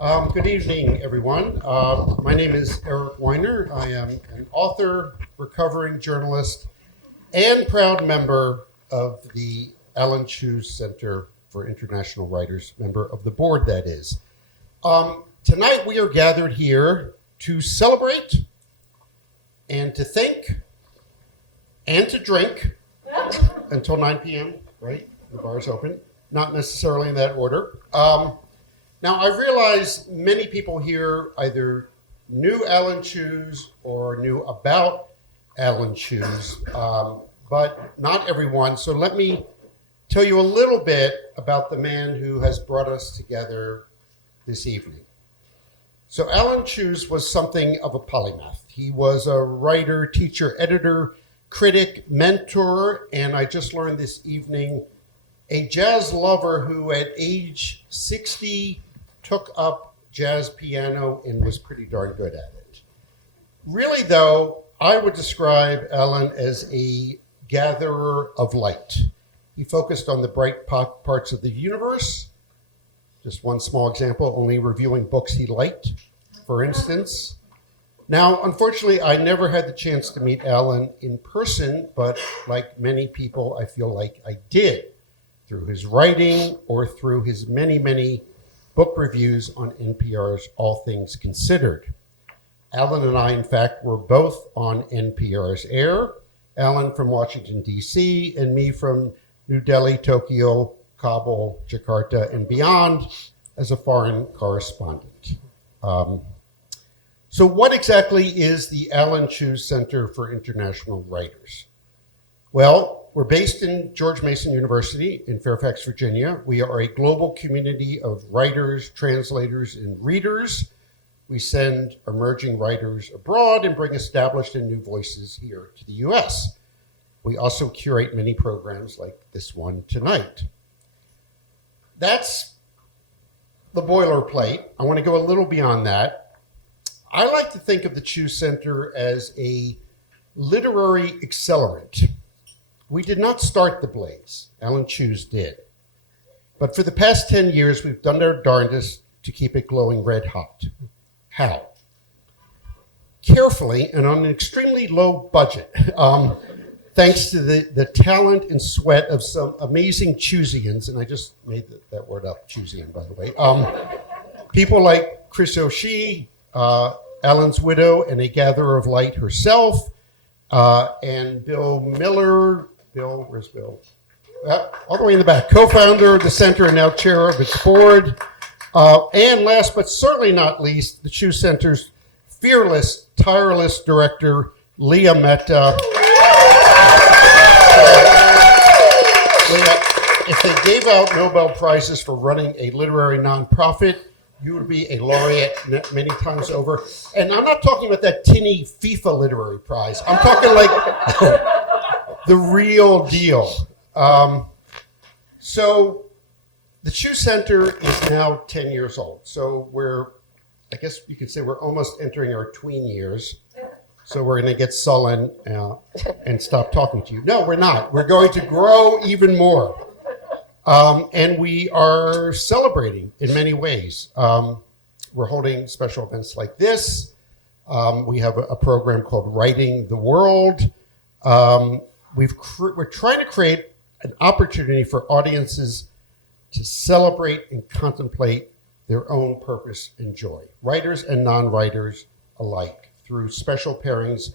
Good evening, everyone. My name is Eric Weiner. I am an author, recovering journalist, and proud member of the Alan Cheuse Center for International Writers, member of the board, that is. Tonight we are gathered here to celebrate and to think and to drink until 9 p.m., right? The bar's open. Not necessarily in that order. Now, I realize many people here either knew Alan Cheuse or knew about Alan Cheuse, but not everyone. So let me tell you a little bit about the man who has brought us together this evening. So Alan Cheuse was something of a polymath. He was a writer, teacher, editor, critic, mentor, and I just learned this evening, a jazz lover who at age 60 took up jazz piano and was pretty darn good at it. Really, though, I would describe Alan as a gatherer of light. He focused on the bright parts of the universe. Just one small example, only reviewing books he liked, for instance. Now, unfortunately, I never had the chance to meet Alan in person, but like many people, I feel like I did, through his writing or through his many, many book reviews on NPR's All Things Considered. Alan and I, in fact, were both on NPR's air. Alan from Washington, D.C., and me from New Delhi, Tokyo, Kabul, Jakarta, and beyond as a foreign correspondent. So what exactly is the Alan Cheuse Center for International Writers? Well, we're based in George Mason University in Fairfax, Virginia. We are a global community of writers, translators, and readers. We send emerging writers abroad and bring established and new voices here to the US. We also curate many programs like this one tonight. That's the boilerplate. I want to go a little beyond that. I like to think of the Cheuse Center as a literary accelerant. We did not start the blaze. Alan Cheuse did. But for the past 10 years, we've done our darndest to keep it glowing red hot. How? Carefully and on an extremely low budget, thanks to the talent and sweat of some amazing Cheusians, and I just made that word up, Cheusian, by the way. People like Chris O'Shea, Alan's widow and a gatherer of light herself, and Bill Miller. Bill, where's Bill? All the way in the back. Co-founder of the center and now chair of its board. And last but certainly not least, the Cheuse Center's fearless, tireless director, Leah Mehta. Leah, if they gave out Nobel Prizes for running a literary nonprofit, you would be a laureate many times over. And I'm not talking about that tinny FIFA literary prize. I'm talking like the real deal. So the Cheuse Center is now 10 years old. So I guess you could say we're almost entering our tween years. So we're going to get sullen and stop talking to you. No, we're not. We're going to grow even more. And we are celebrating in many ways. We're holding special events like this. We have a program called Writing the World. We're trying to create an opportunity for audiences to celebrate and contemplate their own purpose and joy, writers and non-writers alike, through special pairings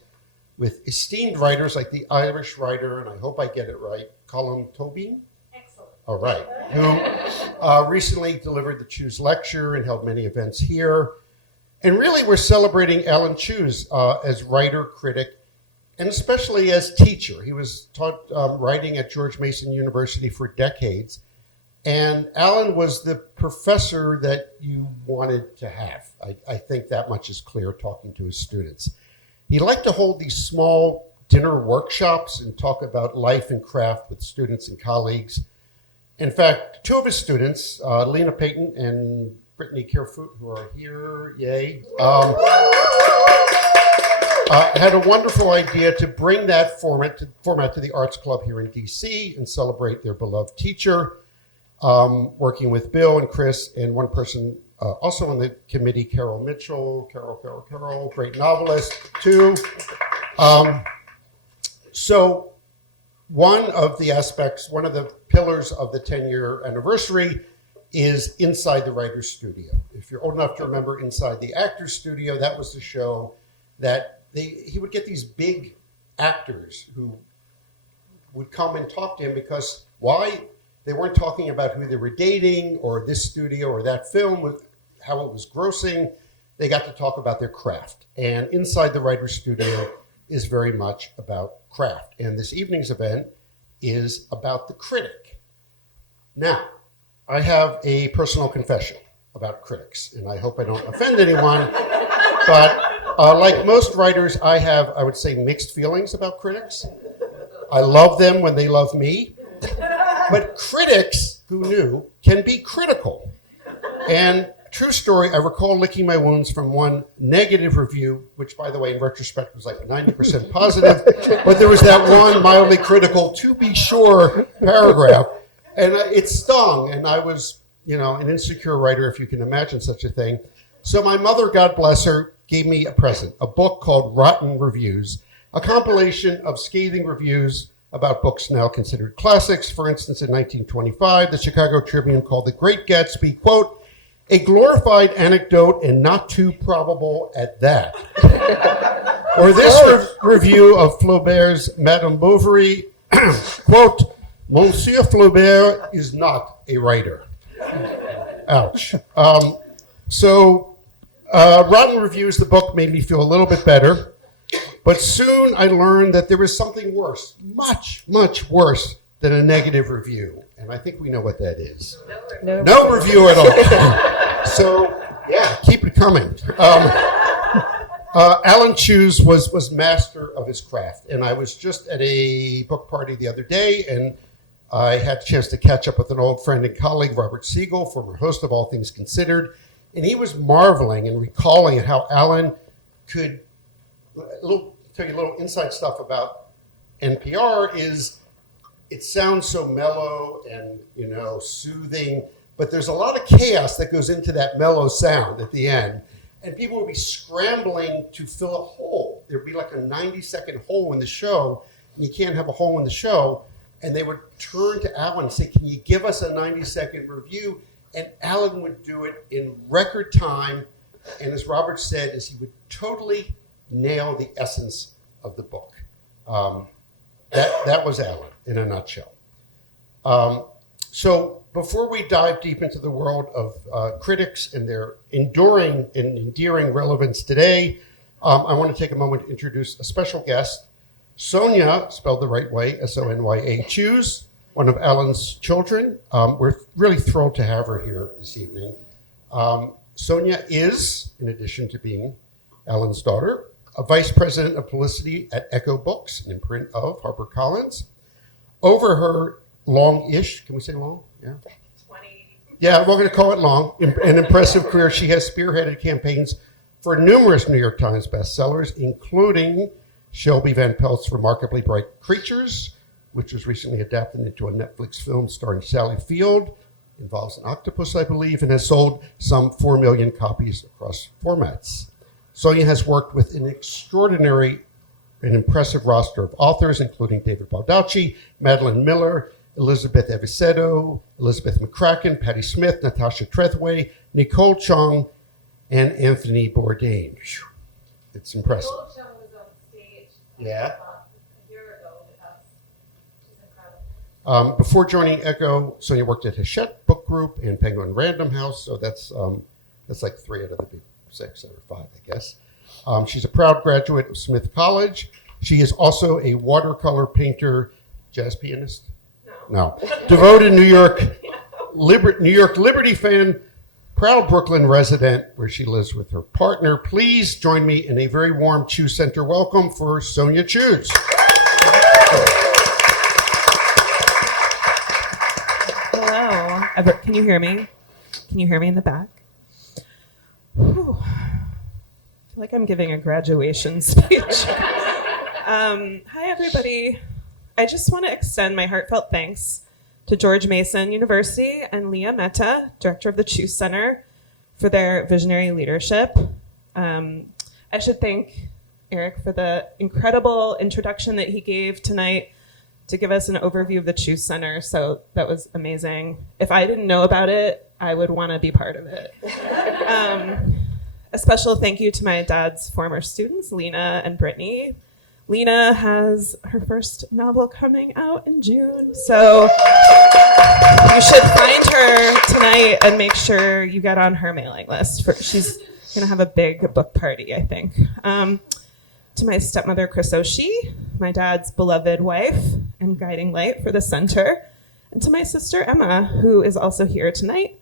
with esteemed writers like the Irish writer, and I hope I get it right, Colm Tóibín. All right, who recently delivered the Cheuse Lecture and held many events here. And really, we're celebrating Alan Cheuse as writer, critic, and especially as teacher. He was taught writing at George Mason University for decades. And Alan was the professor that you wanted to have. I think that much is clear talking to his students. He liked to hold these small dinner workshops and talk about life and craft with students and colleagues. In fact, two of his students, Lena Payton and Brittany Kerfoot, who are here, yay, had a wonderful idea to bring that format to the Arts Club here in DC and celebrate their beloved teacher, working with Bill and Chris and one person Also on the committee, Carol Mitchell, Carol, great novelist too. So one of the pillars of the 10-year anniversary is Inside the Writer's Studio. If you're old enough to remember Inside the Actor's Studio, that was the show that he would get these big actors who would come and talk to him because why? They weren't talking about who they were dating or this studio or that film, how it was grossing. They got to talk about their craft. And Inside the Writer's Studio is very much about craft. And this evening's event is about the critic. Now, I have a personal confession about critics, and I hope I don't offend anyone, but like most writers, I have, I would say, mixed feelings about critics. I love them when they love me, but critics, who knew, can be critical. And true story, I recall licking my wounds from one negative review, which, by the way, in retrospect was like 90% positive, but there was that one mildly critical, to be sure, paragraph, and it stung, and I was, an insecure writer, if you can imagine such a thing. So my mother, God bless her, gave me a present, a book called Rotten Reviews, a compilation of scathing reviews about books now considered classics. For instance, in 1925, the Chicago Tribune called The Great Gatsby, quote, a glorified anecdote and not too probable at that. Or this review of Flaubert's Madame Bovary, quote, Monsieur Flaubert is not a writer. Ouch. Rotten Reviews, the book, made me feel a little bit better, but soon I learned that there was something worse, much, much worse than a negative review, and I think we know what that is. No review at all. So, yeah, keep it coming. Alan Cheuse was master of his craft, and I was just at a book party the other day, and I had a chance to catch up with an old friend and colleague, Robert Siegel, former host of All Things Considered, and he was marveling and recalling how Alan could, tell you a little inside stuff about NPR is it sounds so mellow and, soothing, but there's a lot of chaos that goes into that mellow sound at the end. And people would be scrambling to fill a hole. There'd be like a 90-second hole in the show, and you can't have a hole in the show. And they would turn to Alan and say, can you give us a 90-second review? And Alan would do it in record time. And as Robert said, he would totally nail the essence of the book. That was Alan in a nutshell. So before we dive deep into the world of critics and their enduring and endearing relevance today, I want to take a moment to introduce a special guest, Sonya, spelled the right way, Sonya Cheuse, one of Alan's children. We're really thrilled to have her here this evening. Sonya is, in addition to being Alan's daughter, a vice president of publicity at Echo Books, an imprint of HarperCollins. Over her long-ish, can we say long? Yeah. 20. Yeah, we're going to call it long. An impressive career. She has spearheaded campaigns for numerous New York Times bestsellers, including Shelby Van Pelt's remarkably bright Creatures, which was recently adapted into a Netflix film starring Sally Field, involves an octopus, I believe, and has sold some 4 million copies across formats. Sonya has worked with an extraordinary and impressive roster of authors, including David Baldacci, Madeline Miller, Elizabeth Eviceto, Elizabeth McCracken, Patti Smith, Natasha Trethewey, Nicole Chung, and Anthony Bourdain. Whew. It's impressive. Nicole Chung was on stage a year ago with us. She's incredible. Before joining Echo, Sonya worked at Hachette Book Group and Penguin Random House, so that's like 3 out of the big 6 or 5, I guess. She's a proud graduate of Smith College. She is also a watercolor painter, jazz pianist. No. Devoted New York Liberty fan, proud Brooklyn resident where she lives with her partner. Please join me in a very warm Cheuse Center welcome for Sonya Cheuse. Hello. Can you hear me? Can you hear me in the back? Whew. I feel like I'm giving a graduation speech. Hi, everybody. I just want to extend my heartfelt thanks to George Mason University and Leah Mehta, director of the Cheuse Center, for their visionary leadership. I should thank Eric for the incredible introduction that he gave tonight to give us an overview of the Cheuse Center. So that was amazing. If I didn't know about it, I would want to be part of it. A special thank you to my dad's former students, Lena and Brittany. Lena has her first novel coming out in June, so you should find her tonight and make sure you get on her mailing list. She's going to have a big book party, I think. To my stepmother, Chris Oshie, my dad's beloved wife and guiding light for the center, and to my sister, Emma, who is also here tonight,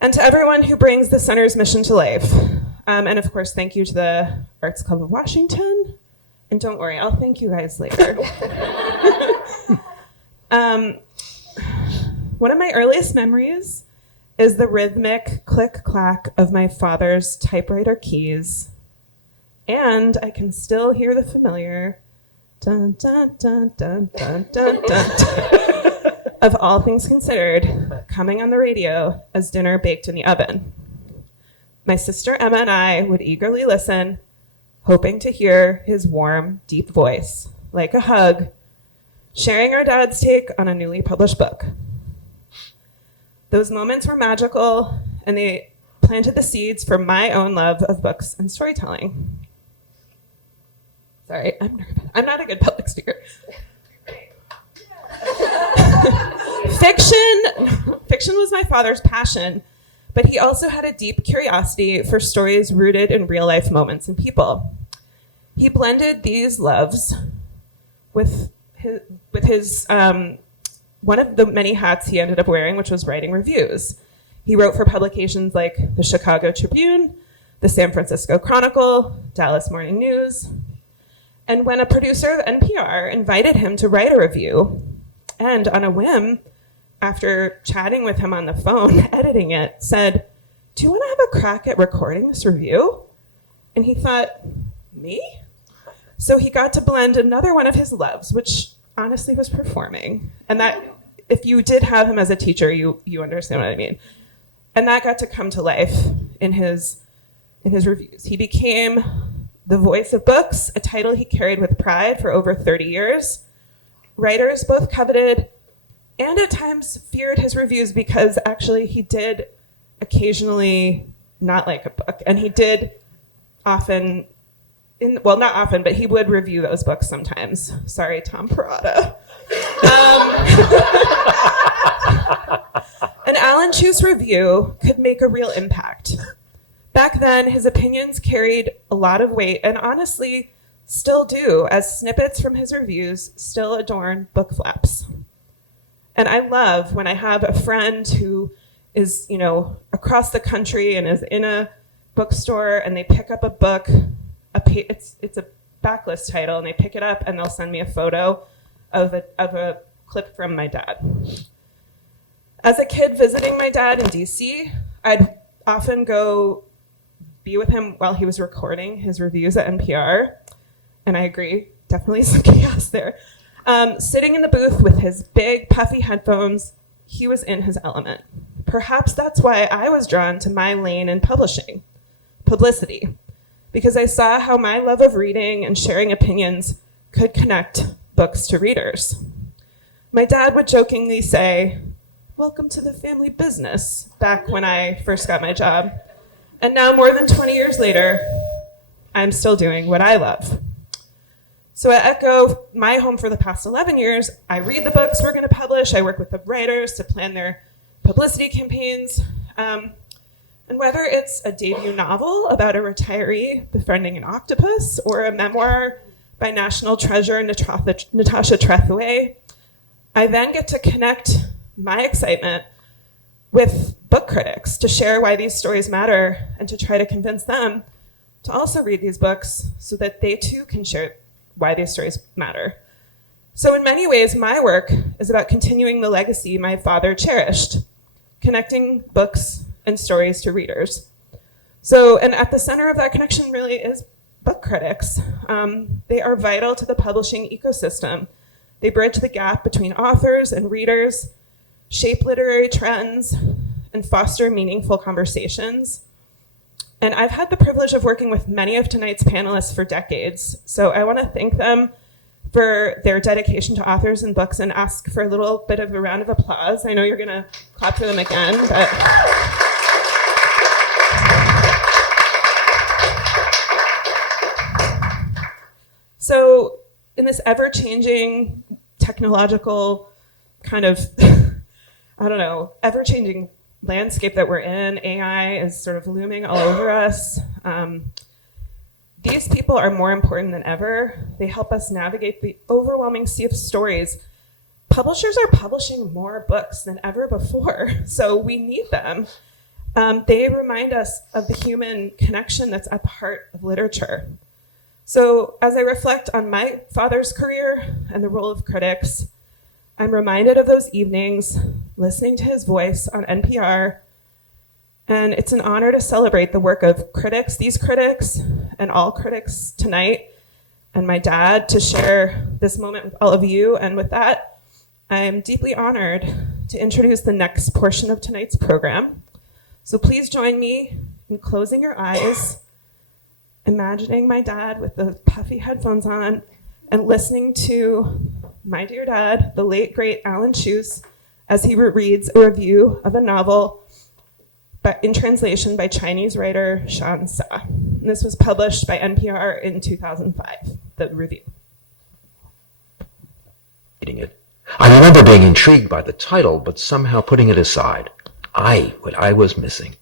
and to everyone who brings the center's mission to life. And of course, thank you to the Arts Club of Washington. And don't worry, I'll thank you guys later. One of my earliest memories is the rhythmic click-clack of my father's typewriter keys. And I can still hear the familiar dun dun dun dun dun dun dun of All Things Considered coming on the radio as dinner baked in the oven. My sister Emma and I would eagerly listen, hoping to hear his warm, deep voice, like a hug, sharing our dad's take on a newly published book. Those moments were magical, and they planted the seeds for my own love of books and storytelling. Sorry, I'm nervous. I'm not a good public speaker. Fiction was my father's passion, but he also had a deep curiosity for stories rooted in real-life moments and people. He blended these loves with his one of the many hats he ended up wearing, which was writing reviews. He wrote for publications like the Chicago Tribune, the San Francisco Chronicle, Dallas Morning News. And when a producer of NPR invited him to write a review, and on a whim, after chatting with him on the phone, editing it, said, "Do you want to have a crack at recording this review?" And he thought, me? So he got to blend another one of his loves, which honestly was performing. And that, if you did have him as a teacher, you understand what I mean. And that got to come to life in his reviews. He became the voice of books, a title he carried with pride for over 30 years. Writers both coveted and at times feared his reviews because actually he did occasionally not like a book. And he did often, not often, but he would review those books sometimes. Sorry, Tom Perrotta. An Alan Cheuse review could make a real impact. Back then, his opinions carried a lot of weight and honestly still do, as snippets from his reviews still adorn book flaps. And I love when I have a friend who is, across the country and is in a bookstore and they pick up a book, it's a backlist title, and they pick it up and they'll send me a photo of a clip from my dad. As a kid visiting my dad in DC, I'd often go be with him while he was recording his reviews at NPR. And I agree, definitely some chaos there. Sitting in the booth with his big puffy headphones, he was in his element. Perhaps that's why I was drawn to my lane in publicity, because I saw how my love of reading and sharing opinions could connect books to readers. My dad would jokingly say, "Welcome to the family business," back when I first got my job. And now, more than 20 years later, I'm still doing what I love. So at Echo, my home for the past 11 years, I read the books we're going to publish. I work with the writers to plan their publicity campaigns. And whether it's a debut novel about a retiree befriending an octopus or a memoir by national treasure Natasha Trethewey, I then get to connect my excitement with book critics to share why these stories matter and to try to convince them to also read these books so that they too can share why these stories matter. So in many ways, my work is about continuing the legacy my father cherished, connecting books and stories to readers. So, and at the center of that connection really is book critics. They are vital to the publishing ecosystem. They bridge the gap between authors and readers, shape literary trends, and foster meaningful conversations. And I've had the privilege of working with many of tonight's panelists for decades, so I want to thank them for their dedication to authors and books and ask for a little bit of a round of applause. I know you're going to clap for them again, but... So in this ever-changing technological kind of, ever-changing landscape that we're in, AI is sort of looming all over us. These people are more important than ever. They help us navigate the overwhelming sea of stories. Publishers are publishing more books than ever before, so we need them. They remind us of the human connection that's at the heart of literature. So as I reflect on my father's career and the role of critics, I'm reminded of those evenings, listening to his voice on NPR, and it's an honor to celebrate the work of critics, these critics, and all critics tonight, and my dad to share this moment with all of you. And with that, I'm deeply honored to introduce the next portion of tonight's program. So please join me in closing your eyes, imagining my dad with the puffy headphones on, and listening to my dear dad, the late, great Alan Cheuse, as he reads a review of a novel in translation by Chinese writer Sean Sa. And this was published by NPR in 2005, the review. Reading it. I remember being intrigued by the title, but somehow putting it aside. What I was missing.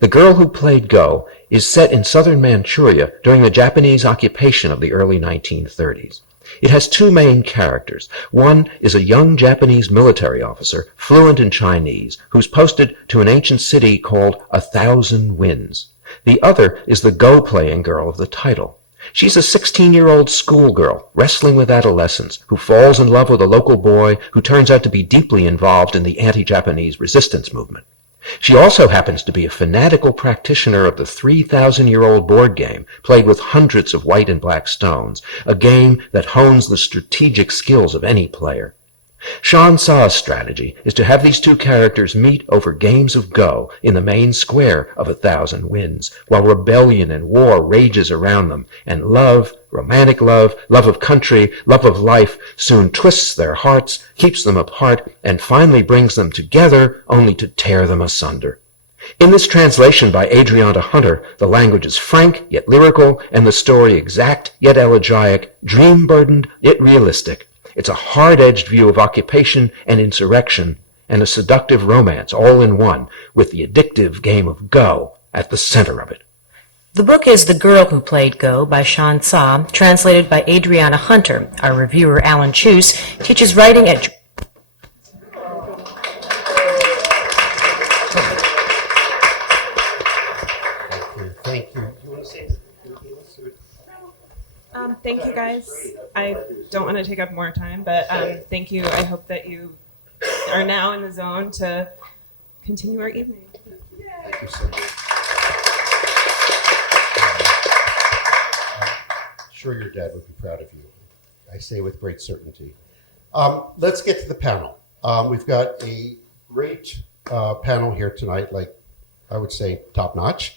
The Girl Who Played Go is set in southern Manchuria during the Japanese occupation of the early 1930s. It has two main characters. One is a young Japanese military officer, fluent in Chinese, who's posted to an ancient city called 1,000 Winds. The other is the go-playing girl of the title. She's a 16-year-old schoolgirl wrestling with adolescence who falls in love with a local boy who turns out to be deeply involved in the anti-Japanese resistance movement. She also happens to be a fanatical practitioner of the 3,000-year-old board game, played with hundreds of white and black stones, a game that hones the strategic skills of any player. Sean Sa's strategy is to have these two characters meet over games of Go in the main square of 1,000 Winds, while rebellion and war rages around them, and love, romantic love, love of country, love of life, soon twists their hearts, keeps them apart, and finally brings them together only to tear them asunder. In this translation by Adriana Hunter, the language is frank yet lyrical, and the story exact yet elegiac, dream-burdened yet realistic. It's a hard-edged view of occupation and insurrection, and a seductive romance all in one, with the addictive game of Go at the center of it. The book is The Girl Who Played Go by Sean Sa, translated by Adriana Hunter. Our reviewer, Alan Cheuse, teaches writing at... Thank you. Do you want to say anything else? Thank you, guys. I don't want to take up more time, but thank you. I hope that you are now in the zone to continue our evening. Thank you so much. I'm sure your dad would be proud of you. I say with great certainty. Let's get to the panel. We've got a great panel here tonight, like I would say top-notch.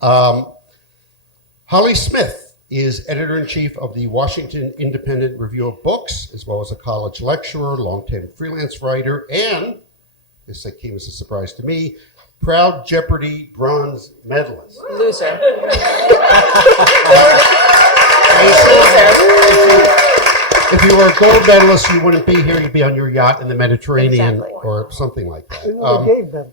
Holly Smith is editor-in-chief of the Washington Independent Review of Books, as well as a college lecturer, long-time freelance writer, and, this came as a surprise to me, proud Jeopardy bronze medalist. Loser. If you were a gold medalist, you wouldn't be here. You'd be on your yacht in the Mediterranean Exactly. or something like that.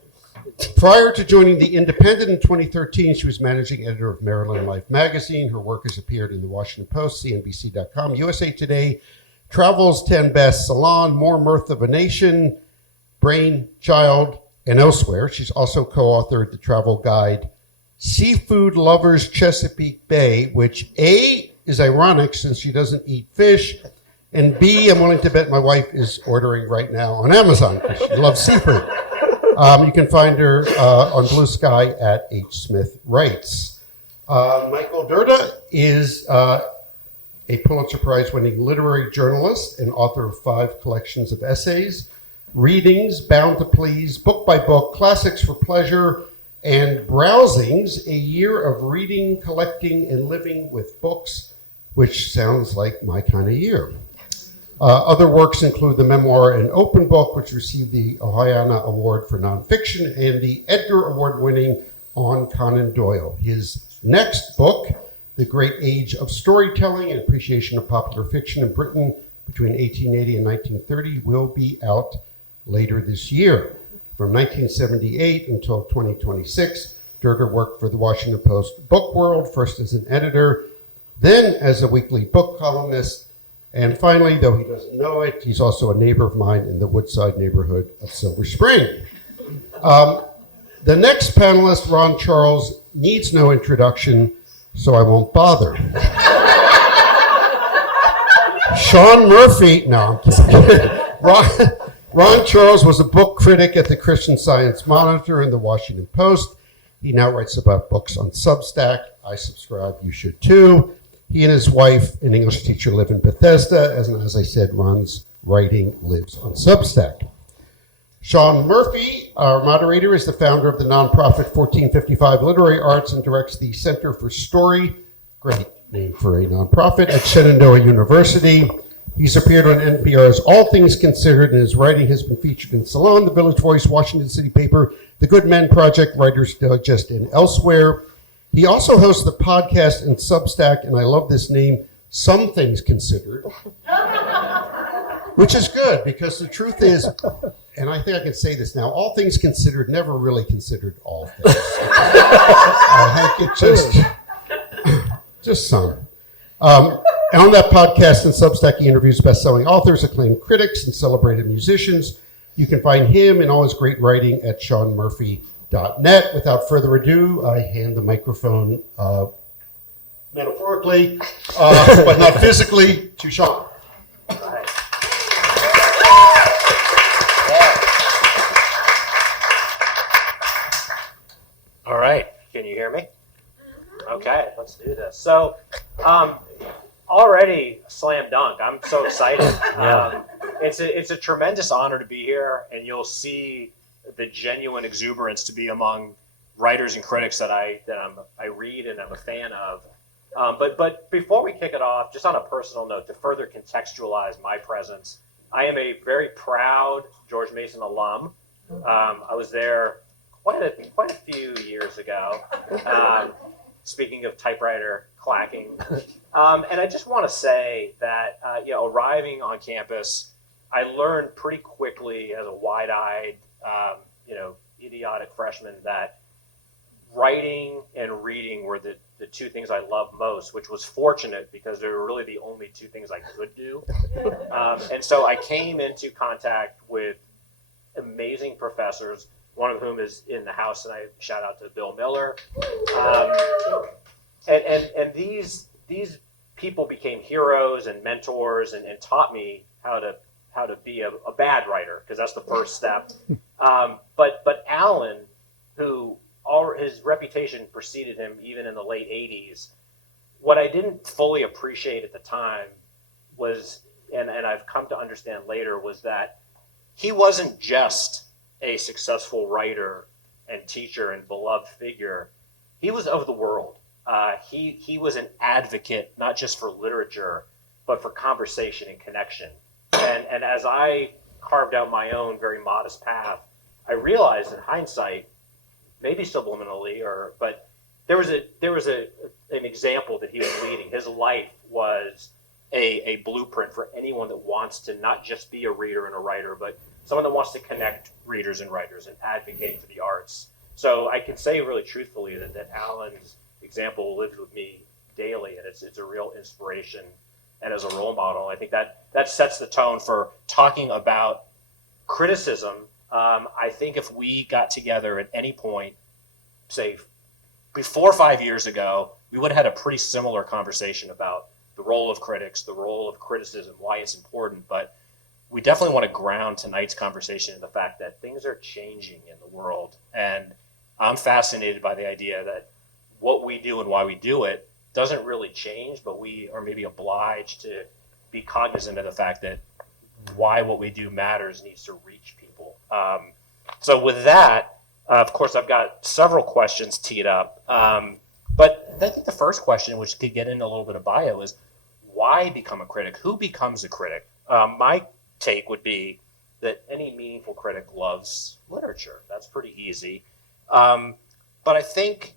Prior to joining The Independent in 2013, she was managing editor of Maryland Life magazine. Her work has appeared in The Washington Post, CNBC.com, USA Today, Travel's 10 Best, Salon, More Mirth of a Nation, Brain, Child, and elsewhere. She's also co-authored the travel guide Seafood Lovers Chesapeake Bay, which A, is ironic since she doesn't eat fish, and B, I'm willing to bet my wife is ordering right now on Amazon because she loves seafood. You can find her on Blue Sky at H. Smith Writes. Michael Durda is a Pulitzer Prize winning literary journalist and author of 5 collections of essays. readings, bound to please, book by book, classics for pleasure, and browsings, a year of reading, collecting, and living with books, which sounds like my kind of year. Other works include the memoir An Open Book, which received the Ohioana Award for Nonfiction, and the Edgar Award-winning On Conan Doyle. His next book, The Great Age of Storytelling and Appreciation of Popular Fiction in Britain between 1880 and 1930, will be out later this year. From 1978 until 2026, Durga worked for the Washington Post Book World, first as an editor, then as a weekly book columnist, and finally, though he doesn't know it, he's also a neighbor of mine in the Woodside neighborhood of Silver Spring. The next panelist, Ron Charles, needs no introduction, so I won't bother. Sean Murphy, no, I'm kidding. Ron Charles was a book critic at the Christian Science Monitor and the Washington Post. He now writes about books on Substack. I subscribe, you should too. He and his wife, an English teacher, live in Bethesda. As I said, Ron's writing lives on Substack. Sean Murphy, our moderator, is the founder of the nonprofit 1455 Literary Arts and directs the Center for Story, great name for a nonprofit, at Shenandoah University. He's appeared on NPR's All Things Considered, and his writing has been featured in Salon, The Village Voice, Washington City Paper, The Good Men Project, Writers Digest, and elsewhere. He also hosts the podcast and Substack, and I love this name, Some Things Considered, which is good because the truth is, and I think I can say this now, all things considered never really considered all things. I think it just some. And on that podcast and Substack, he interviews best-selling authors, acclaimed critics, and celebrated musicians. You can find him and all his great writing at seanmurphy.net. Without further ado, I hand the microphone, metaphorically, but not physically, to Sean. All right, can you hear me? Okay, let's do this. So, already a slam dunk. I'm so excited. It's a tremendous honor to be here, and you'll see the genuine exuberance to be among writers and critics that I read and I'm a fan of. But before we kick it off, just on a personal note, to further contextualize my presence, I am a very proud George Mason alum. I was there quite a few years ago. Speaking of typewriter clacking, and I just want to say that arriving on campus, I learned pretty quickly as a wide-eyed, idiotic freshman that writing and reading were the two things I loved most, which was fortunate because they were really the only two things I could do. And so I came into contact with amazing professors, one of whom is in the house, and I shout out to Bill Miller. And these people became heroes and mentors and taught me how to be a bad writer, because that's the first step. But Alan, who his reputation preceded him even in the late 80s, what I didn't fully appreciate at the time was, and I've come to understand later, was that he wasn't just a successful writer and teacher and beloved figure. He was of the world. He was an advocate, not just for literature, but for conversation and connection. And as I carved out my own very modest path, I realized in hindsight, maybe subliminally, but there was an example that he was leading. His life was a blueprint for anyone that wants to not just be a reader and a writer, but someone that wants to connect readers and writers and advocate for the arts. So I can say really truthfully that Alan's example lives with me daily, and it's a real inspiration. And as a role model, I think that sets the tone for talking about criticism. I think if we got together at any point, say before 5 years ago, we would have had a pretty similar conversation about the role of critics, the role of criticism, why it's important. But we definitely want to ground tonight's conversation in the fact that things are changing in the world. And I'm fascinated by the idea that what we do and why we do it doesn't really change, but we are maybe obliged to be cognizant of the fact that why what we do matters needs to reach people. So with that, of course, I've got several questions teed up. But I think the first question, which could get into a little bit of bio, is why become a critic? Who becomes a critic? My take would be that any meaningful critic loves literature. That's pretty easy. But I think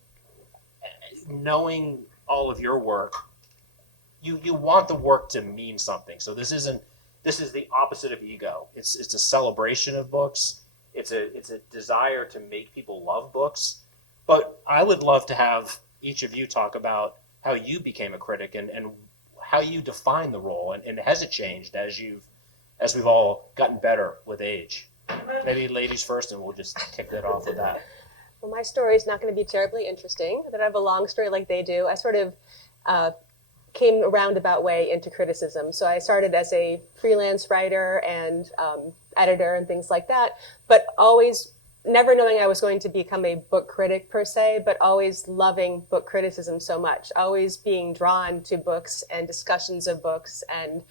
knowing all of your work, you want the work to mean something. So this is the opposite of ego. It's a celebration of books. It's a desire to make people love books. But I would love to have each of you talk about how you became a critic and how you define the role, and has it changed as we've all gotten better with age? Maybe ladies first, and we'll just kick that off with that. Well, my story is not going to be terribly interesting. I don't have a long story like they do. I sort of came a roundabout way into criticism. So I started as a freelance writer and editor and things like that, but always never knowing I was going to become a book critic per se, but always loving book criticism so much, always being drawn to books and discussions of books and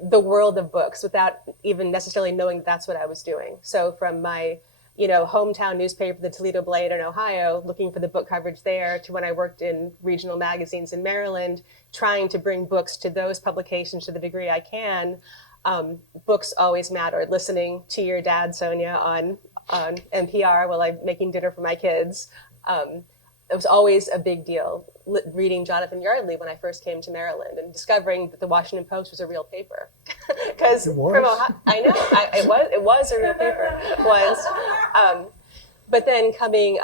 the world of books without even necessarily knowing that's what I was doing. So from my hometown newspaper, the Toledo Blade in Ohio, looking for the book coverage there, to when I worked in regional magazines in Maryland, trying to bring books to those publications to the degree I can. Books always mattered. Listening to your dad, Sonia, on NPR while I'm making dinner for my kids. It was always a big deal. Reading Jonathan Yardley when I first came to Maryland and discovering that the Washington Post was a real paper. Because from Ohio, I know, it was a real paper. But then coming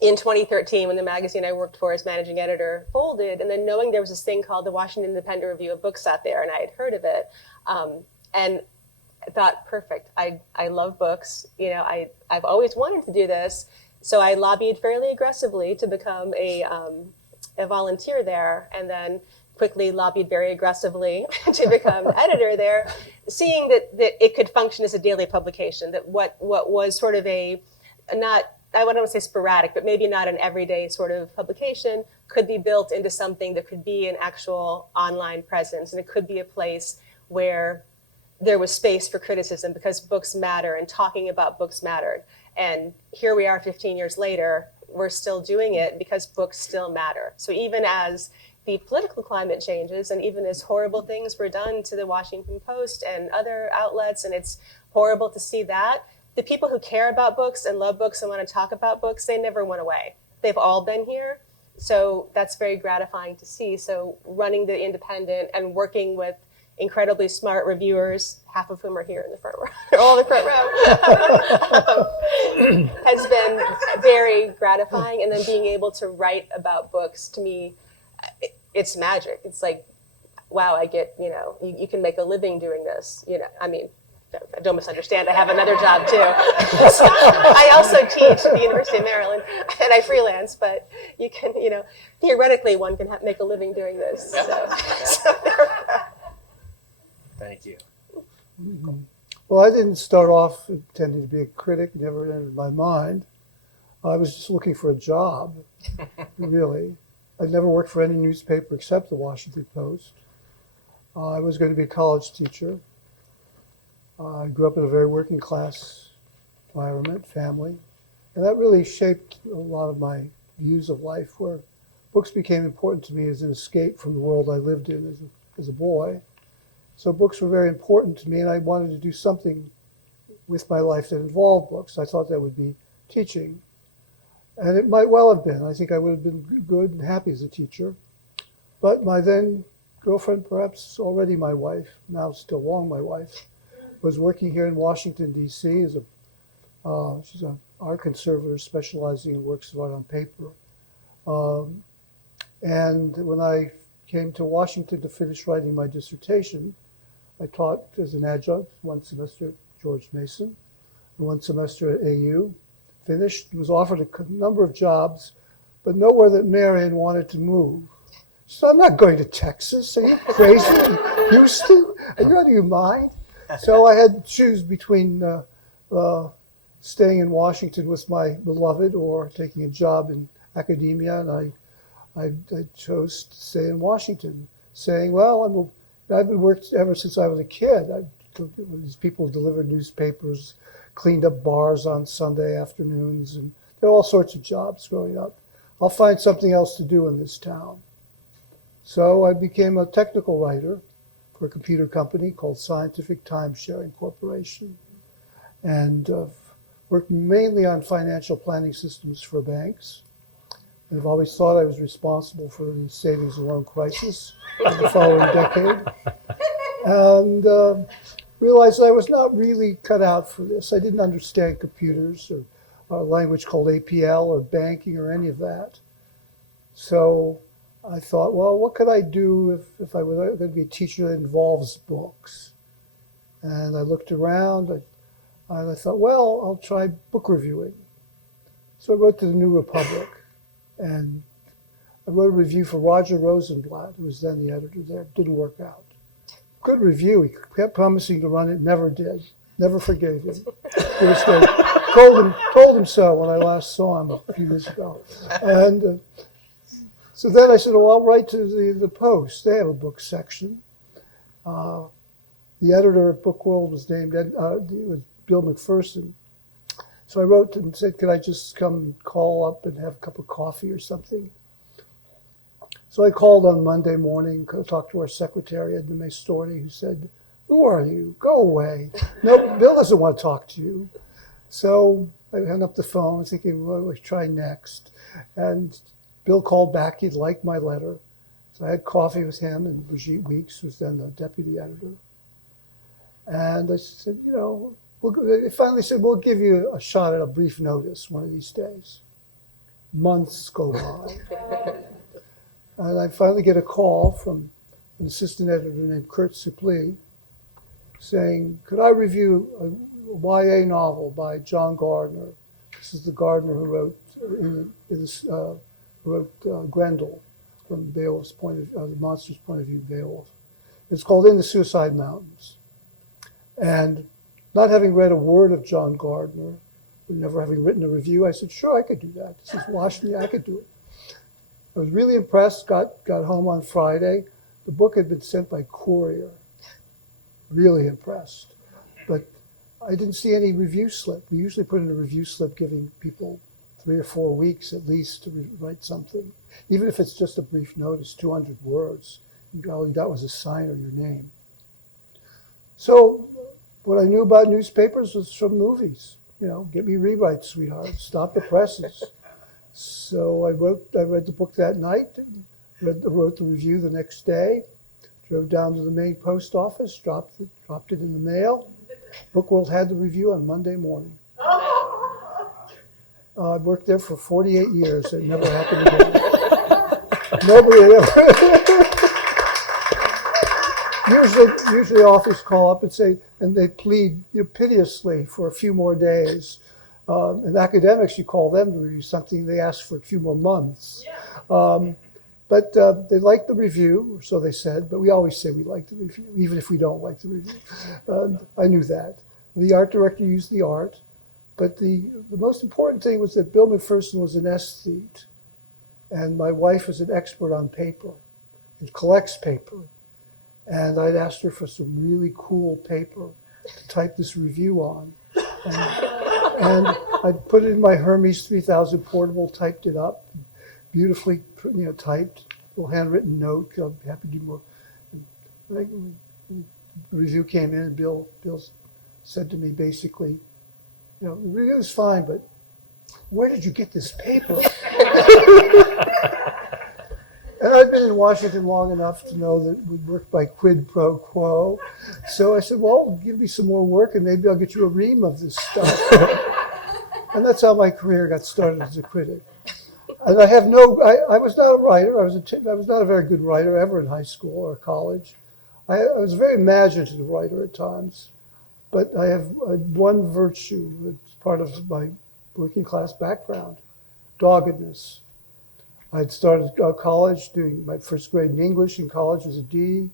in 2013, when the magazine I worked for as managing editor folded, and then knowing there was this thing called the Washington Independent Review of Books out there, and I had heard of it, and I thought, perfect. I love books. I've always wanted to do this. So I lobbied fairly aggressively to become a volunteer there, and then quickly lobbied very aggressively to become editor there, seeing that it could function as a daily publication, that what was sort of I don't want to say sporadic, but maybe not an everyday sort of publication, could be built into something that could be an actual online presence, and it could be a place where there was space for criticism because books matter and talking about books mattered. And here we are 15 years later, we're still doing it because books still matter. So even as the political climate changes and even as horrible things were done to the Washington Post and other outlets, and it's horrible to see that, the people who care about books and love books and want to talk about books, they never went away. They've all been here. So that's very gratifying to see. So running the Independent and working with incredibly smart reviewers, half of whom are here in the front row, they're all in the front row, has been very gratifying. And then being able to write about books, to me, it's magic. It's like, wow, I get, you can make a living doing this. I mean, don't misunderstand, I have another job too. So I also teach at the University of Maryland and I freelance, but you can, theoretically one can make a living doing this. So Thank you. Well, I didn't start off intending to be a critic, never entered my mind. I was just looking for a job, really. I'd never worked for any newspaper except the Washington Post. I was going to be a college teacher. I grew up in a very working class environment, family, and that really shaped a lot of my views of life, where books became important to me as an escape from the world I lived in as a boy. So books were very important to me, and I wanted to do something with my life that involved books. I thought that would be teaching, and it might well have been. I think I would have been good and happy as a teacher. But my then girlfriend, perhaps already my wife, now still long my wife, was working here in Washington, D.C. as she's an art conservator specializing in works of art on paper. And when I came to Washington to finish writing my dissertation, I taught as an adjunct one semester at George Mason, and one semester at AU. Finished, was offered a number of jobs, but nowhere that Marion wanted to move. So I'm not going to Texas. Are you crazy? Houston? Are you out of your mind? So I had to choose between staying in Washington with my beloved or taking a job in academia, and I chose to stay in Washington, saying, well, I've been working ever since I was a kid. I These people delivered newspapers, cleaned up bars on Sunday afternoons, and there were all sorts of jobs growing up. I'll find something else to do in this town. So I became a technical writer for a computer company called Scientific Time Sharing Corporation, and worked mainly on financial planning systems for banks. I've always thought I was responsible for the savings and loan crisis of the following decade, and realized I was not really cut out for this. I didn't understand computers or a language called APL or banking or any of that. So I thought, well, what could I do if I were going to be a teacher that involves books? And I looked around, and I thought, well, I'll try book reviewing. So I wrote to the New Republic, and I wrote a review for Roger Rosenblatt, who was then the editor there. It didn't work out. Good review. He kept promising to run it, never did. Never forgave him. Told him so when I last saw him a few years ago. And so then I said, well, I'll write to the Post. They have a book section. The editor at Book World was named was Bill McPherson. So I wrote and said, could I just come and call up and have a cup of coffee or something? So I called on Monday morning, talked to our secretary, Edna May Storney, who said, who are you? Go away. No, Bill doesn't want to talk to you. So I hung up the phone thinking, well, let's try next. And Bill called back. He'd liked my letter. So I had coffee with him and Brigitte Weeks, who was then the deputy editor. And I said, they finally said, we'll give you a shot at a brief notice one of these days. Months go by. And I finally get a call from an assistant editor named Kurt Suplee saying, could I review a YA novel by John Gardner? This is the Gardner who wrote Grendel from Beowulf's point of the monster's point of view, Beowulf. It's called In the Suicide Mountains. And not having read a word of John Gardner, never having written a review, I said, sure, I could do that. This is Washington, I could do it. I was really impressed, got home on Friday. The book had been sent by courier. Really impressed. But I didn't see any review slip. We usually put in a review slip giving people 3 or 4 weeks at least to write something. Even if it's just a brief notice, 200 words. All you got was a sign or your name. So what I knew about newspapers was from movies. Get me rewrites, sweetheart. Stop the presses. So I read the book that night, wrote the review the next day, drove down to the main post office, dropped it in the mail. Book World had the review on Monday morning. I worked there for 48 years. It never happened again. Nobody ever. Usually authors call up and say, and they plead piteously for a few more days. And academics, you call them to review something, they ask for a few more months. But they liked the review, or so they said, but we always say we like the review, even if we don't like the review. I knew that. The art director used the art, but the most important thing was that Bill McPherson was an aesthete, and my wife was an expert on paper and collects paper. And I'd asked her for some really cool paper to type this review on. And I put it in my Hermes 3000 portable, typed it up, beautifully typed, little handwritten note, I'll be happy to do more. And the review came in, and Bill said to me basically, the review is fine, but where did you get this paper? And I'd been in Washington long enough to know that we'd work by quid pro quo. So I said, well, give me some more work and maybe I'll get you a ream of this stuff. And that's how my career got started as a critic. And I was not a writer. I was not a very good writer ever in high school or college. I was a very imaginative writer at times. But I have one virtue that's part of my working class background, doggedness. I'd started college doing my first grade in English in college was a D.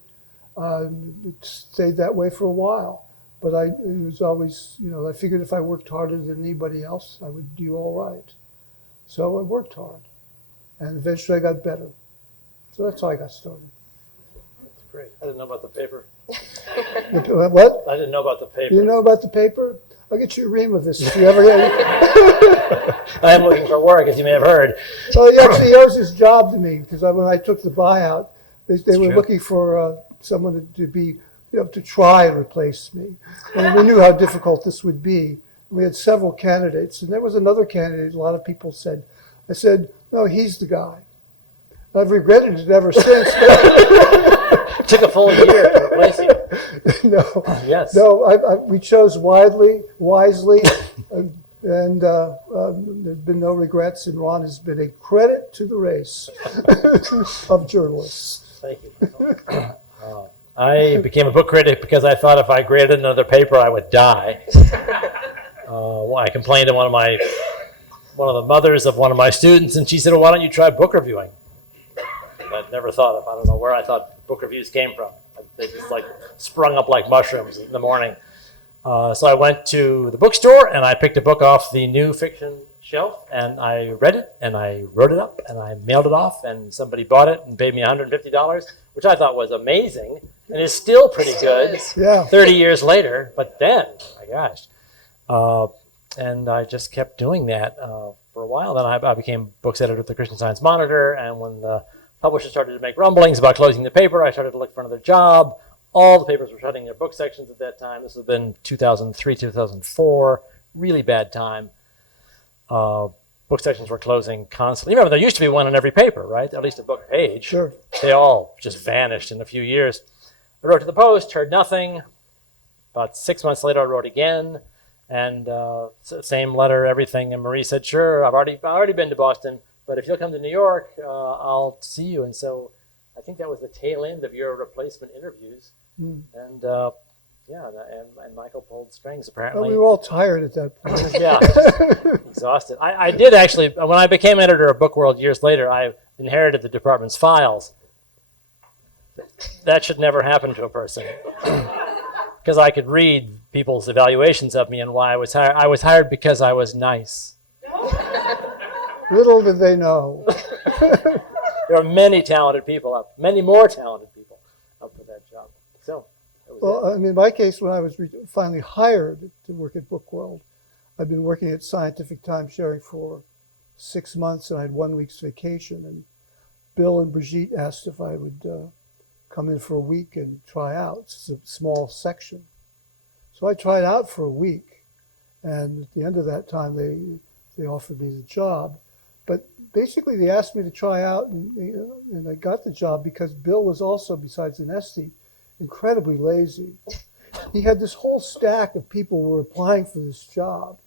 It stayed that way for a while. But it was always, I figured if I worked harder than anybody else, I would do all right. So I worked hard. And eventually I got better. So that's how I got started. That's great. I didn't know about the paper. What? I didn't know about the paper. You know about the paper? I'll get you a ream of this if you ever I am looking for work, as you may have heard. Well, he actually owes his job to me because when I took the buyout, they were true. looking for someone to be, to try and replace me. And we knew how difficult this would be. We had several candidates, and there was another candidate. A lot of people said, I said, no, he's the guy. I've regretted it ever since. It took a full year to replace you. No, Yes. no, we chose wisely, and there's been no regrets. And Ron has been a credit to the race of journalists. Thank you. I became a book critic because I thought if I graded another paper, I would die. I complained to one of the mothers of one of my students, and she said, well, why don't you try book reviewing? I'd never thought of, I don't know where I thought book reviews came from. They just like sprung up like mushrooms in the morning. So I went to the bookstore and I picked a book off the new fiction shelf and I read it and I wrote it up and I mailed it off and somebody bought it and paid me $150, which I thought was amazing and is still pretty good Yeah. 30 years later. But then, my gosh. And I just kept doing that for a while. Then I became books editor at the Christian Science Monitor, and when the publisher started to make rumblings about closing the paper, I started to look for another job. All the papers were shutting their book sections at that time. This has been 2003, 2004, really bad time. Book sections were closing constantly. Remember, there used to be one in every paper, right? At least a book page. Sure. They all just vanished in a few years. I wrote to the Post, heard nothing. About 6 months later, I wrote again. And same letter, everything. And Marie said, sure, I've already been to Boston, but if you'll come to New York, I'll see you. And so I think that was the tail end of your replacement interviews. Mm. And yeah, and Michael pulled strings apparently. Well, we were all tired at that point. Yeah, exhausted. I did actually, when I became editor of Book World years later, I inherited the department's files. That should never happen to a person. Because I could read people's evaluations of me and why I was hired. I was hired because I was nice. Little did they know. There are many talented people up, many more talented people up for that job. So, that was Well, I mean, in my case, when I was finally hired to work at Book World, I'd been working at Scientific Timesharing for 6 months, and I had 1 week's vacation. And Bill and Brigitte asked if I would come in for a week and try out. It's a small section. So I tried out for a week, and at the end of that time, they offered me the job. But basically, they asked me to try out, and I got the job because Bill was also, besides an Esty, incredibly lazy. He had this whole stack of people who were applying for this job,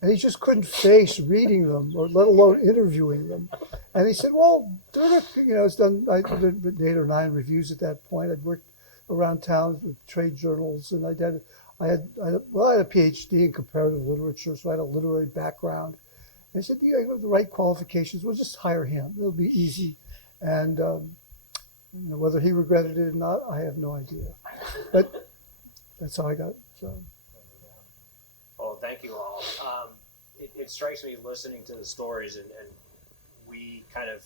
and he just couldn't face reading them, or let alone interviewing them. And he said, "Well, do it." It's done. I did 8 or 9 reviews at that point. I'd worked around town with trade journals, and I had a PhD in comparative literature, so I had a literary background. And he said, "You have the right qualifications. We'll just hire him. It'll be easy." And whether he regretted it or not, I have no idea. But that's how I got. So. Well, thank you all. It strikes me listening to the stories, and we kind of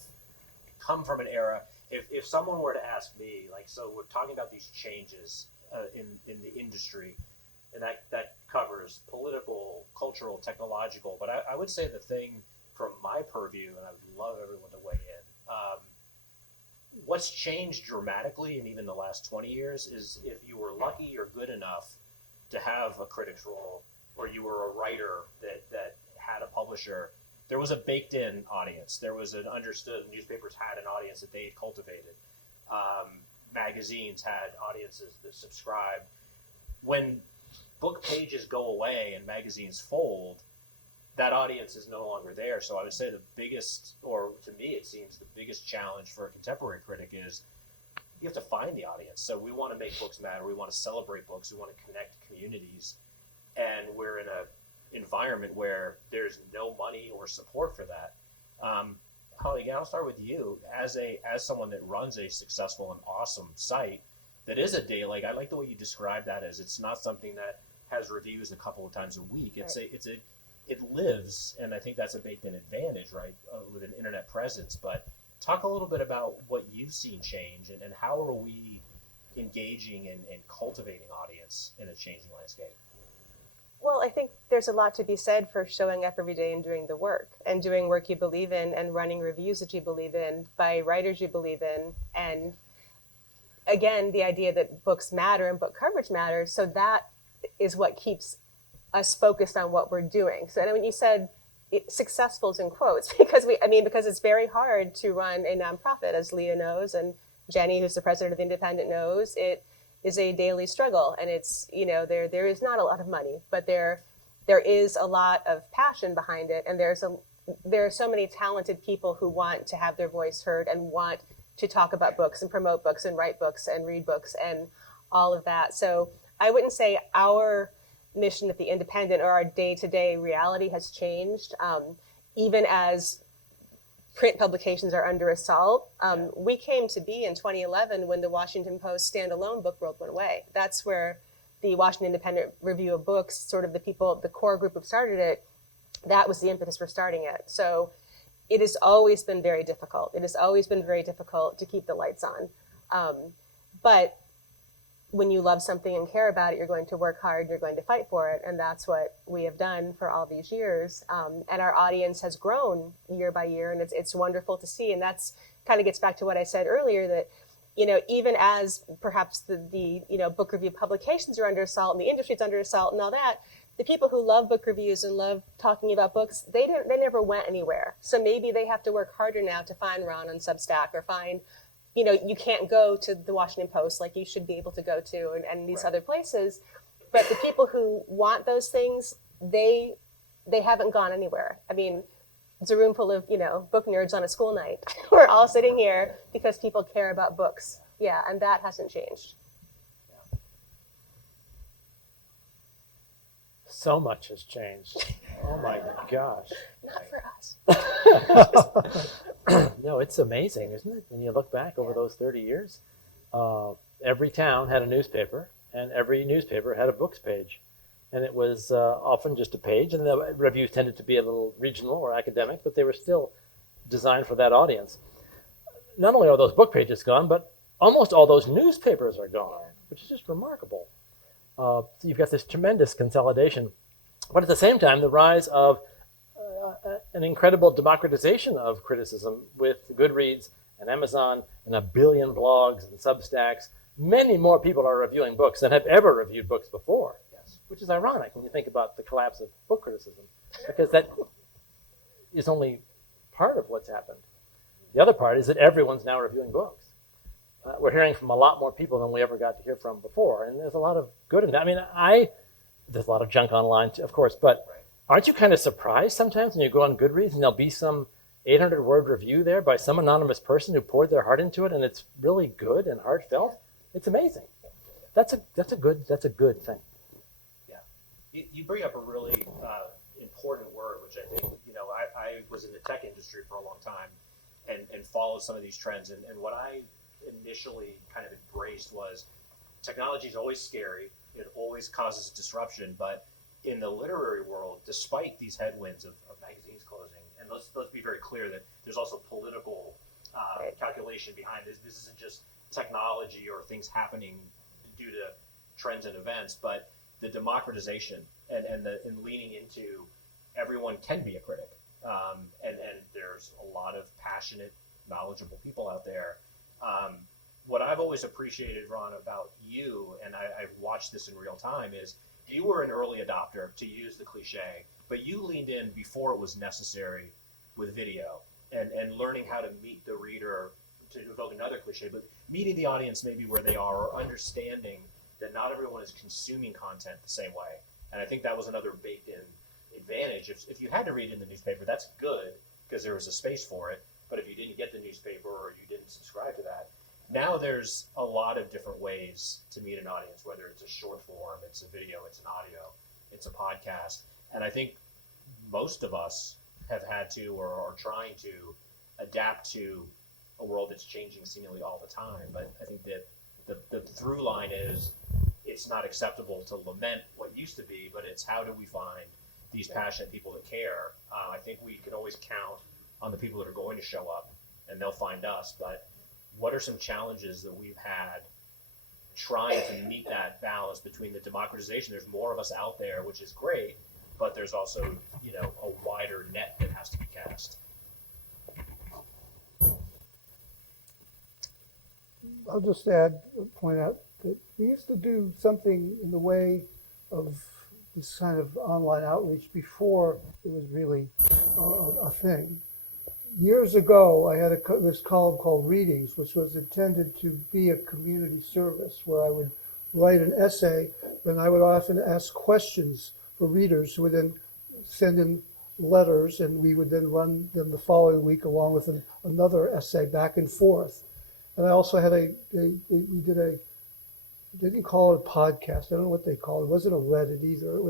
come from an era. If someone were to ask me, like, so we're talking about these changes in the industry, and that covers political, cultural, technological, but I would say the thing from my purview, and I would love everyone to weigh in, what's changed dramatically in even the last 20 years is if you were lucky or good enough to have a critic's role, or you were a writer that had a publisher, there was a baked-in audience. There was an understood, newspapers had an audience that they had cultivated. Magazines had audiences that subscribed. When book pages go away and magazines fold, that audience is no longer there. So I would say the biggest, or to me it seems the biggest challenge for a contemporary critic is you have to find the audience. So we want to make books matter. We want to celebrate books. We want to connect communities. And we're in an environment where there's no money or support for that. Holly, I'll start with you. As someone that runs a successful and awesome site that is a day, like I like the way you describe that as it's not something that has reviews a couple of times a week. It lives, and I think that's a baked-in advantage, right, with an internet presence. But talk a little bit about what you've seen change, and how are we engaging and cultivating audience in a changing landscape? Well, I think there's a lot to be said for showing up every day and doing the work and doing work you believe in and running reviews that you believe in by writers you believe in. And again, the idea that books matter and book coverage matters. So that is what keeps us focused on what we're doing. So and when you said successful is in quotes, because because it's very hard to run a nonprofit, as Leah knows, and Jenny, who's the president of the Independent, knows. It is a daily struggle, and it's there is not a lot of money, but there is a lot of passion behind it, and there are so many talented people who want to have their voice heard and want to talk about books and promote books and write books and read books and all of that. So I wouldn't say our mission at the Independent or our day-to-day reality has changed, even as print publications are under assault. We came to be in 2011 when the Washington Post standalone book world went away. That's where the Washington Independent Review of Books, sort of the core group who started it, that was the impetus for starting it. So it has always been very difficult. It has always been very difficult to keep the lights on. But when you love something and care about it, you're going to work hard, you're going to fight for it. And that's what we have done for all these years. And our audience has grown year by year, and it's wonderful to see. And that's kind of gets back to what I said earlier, that, even as perhaps the book review publications are under assault and the industry's under assault and all that, the people who love book reviews and love talking about books, they never went anywhere. So maybe they have to work harder now to find Ron on Substack or find, you can't go to the Washington Post like you should be able to go to and these other places. But the people who want those things, they haven't gone anywhere. I mean, it's a room full of, book nerds on a school night. We're all sitting here because people care about books. Yeah, and that hasn't changed. So much has changed. Oh my gosh. Not for us. No, it's amazing, isn't it? When you look back over those 30 years, every town had a newspaper, and every newspaper had a books page. And it was often just a page, and the reviews tended to be a little regional or academic, but they were still designed for that audience. Not only are those book pages gone, but almost all those newspapers are gone, which is just remarkable. So you've got this tremendous consolidation, but at the same time, the rise of an incredible democratization of criticism with Goodreads and Amazon and a billion blogs and Substacks. Many more people are reviewing books than have ever reviewed books before, which is ironic when you think about the collapse of book criticism, because that is only part of what's happened. The other part is that everyone's now reviewing books. We're hearing from a lot more people than we ever got to hear from before, and there's a lot of good in that. I mean, there's a lot of junk online, too, of course, but aren't you kind of surprised sometimes when you go on Goodreads and there'll be some 800-word review there by some anonymous person who poured their heart into it, and it's really good and heartfelt? It's amazing. That's a good thing. Yeah, you bring up a really important word, which I think I was in the tech industry for a long time, and followed some of these trends, and what I initially kind of embraced was technology is always scary. It always causes disruption, but in the literary world, despite these headwinds of magazines closing, and let's be very clear that there's also political calculation behind this. This isn't just technology or things happening due to trends and events, but the democratization and leaning into everyone can be a critic. And there's a lot of passionate, knowledgeable people out there. What I've always appreciated, Ron, about you, and I've watched this in real time, is you were an early adopter, to use the cliche, but you leaned in before it was necessary with video and learning how to meet the reader, to evoke another cliche, but meeting the audience maybe where they are, or understanding that not everyone is consuming content the same way. And I think that was another baked-in advantage. If you had to read in the newspaper, that's good because there was a space for it. But if you didn't get the newspaper or you didn't subscribe to that, now there's a lot of different ways to meet an audience, whether it's a short form, it's a video, it's an audio, it's a podcast. And I think most of us have had to or are trying to adapt to a world that's changing seemingly all the time. But I think that the through line is it's not acceptable to lament what used to be, but it's how do we find these passionate people that care. I think we can always count on the people that are going to show up, and they'll find us. But what are some challenges that we've had trying to meet that balance between the democratization. There's more of us out there, which is great, but there's also, a wider net that has to be cast. I'll just point out that we used to do something in the way of this kind of online outreach before it was really a thing. Years ago, I had this column called Readings, which was intended to be a community service where I would write an essay, and I would often ask questions for readers who would then send in letters, and we would then run them the following week along with another essay back and forth. And I also had they didn't call it a podcast. I don't know what they called it. It wasn't a Reddit either.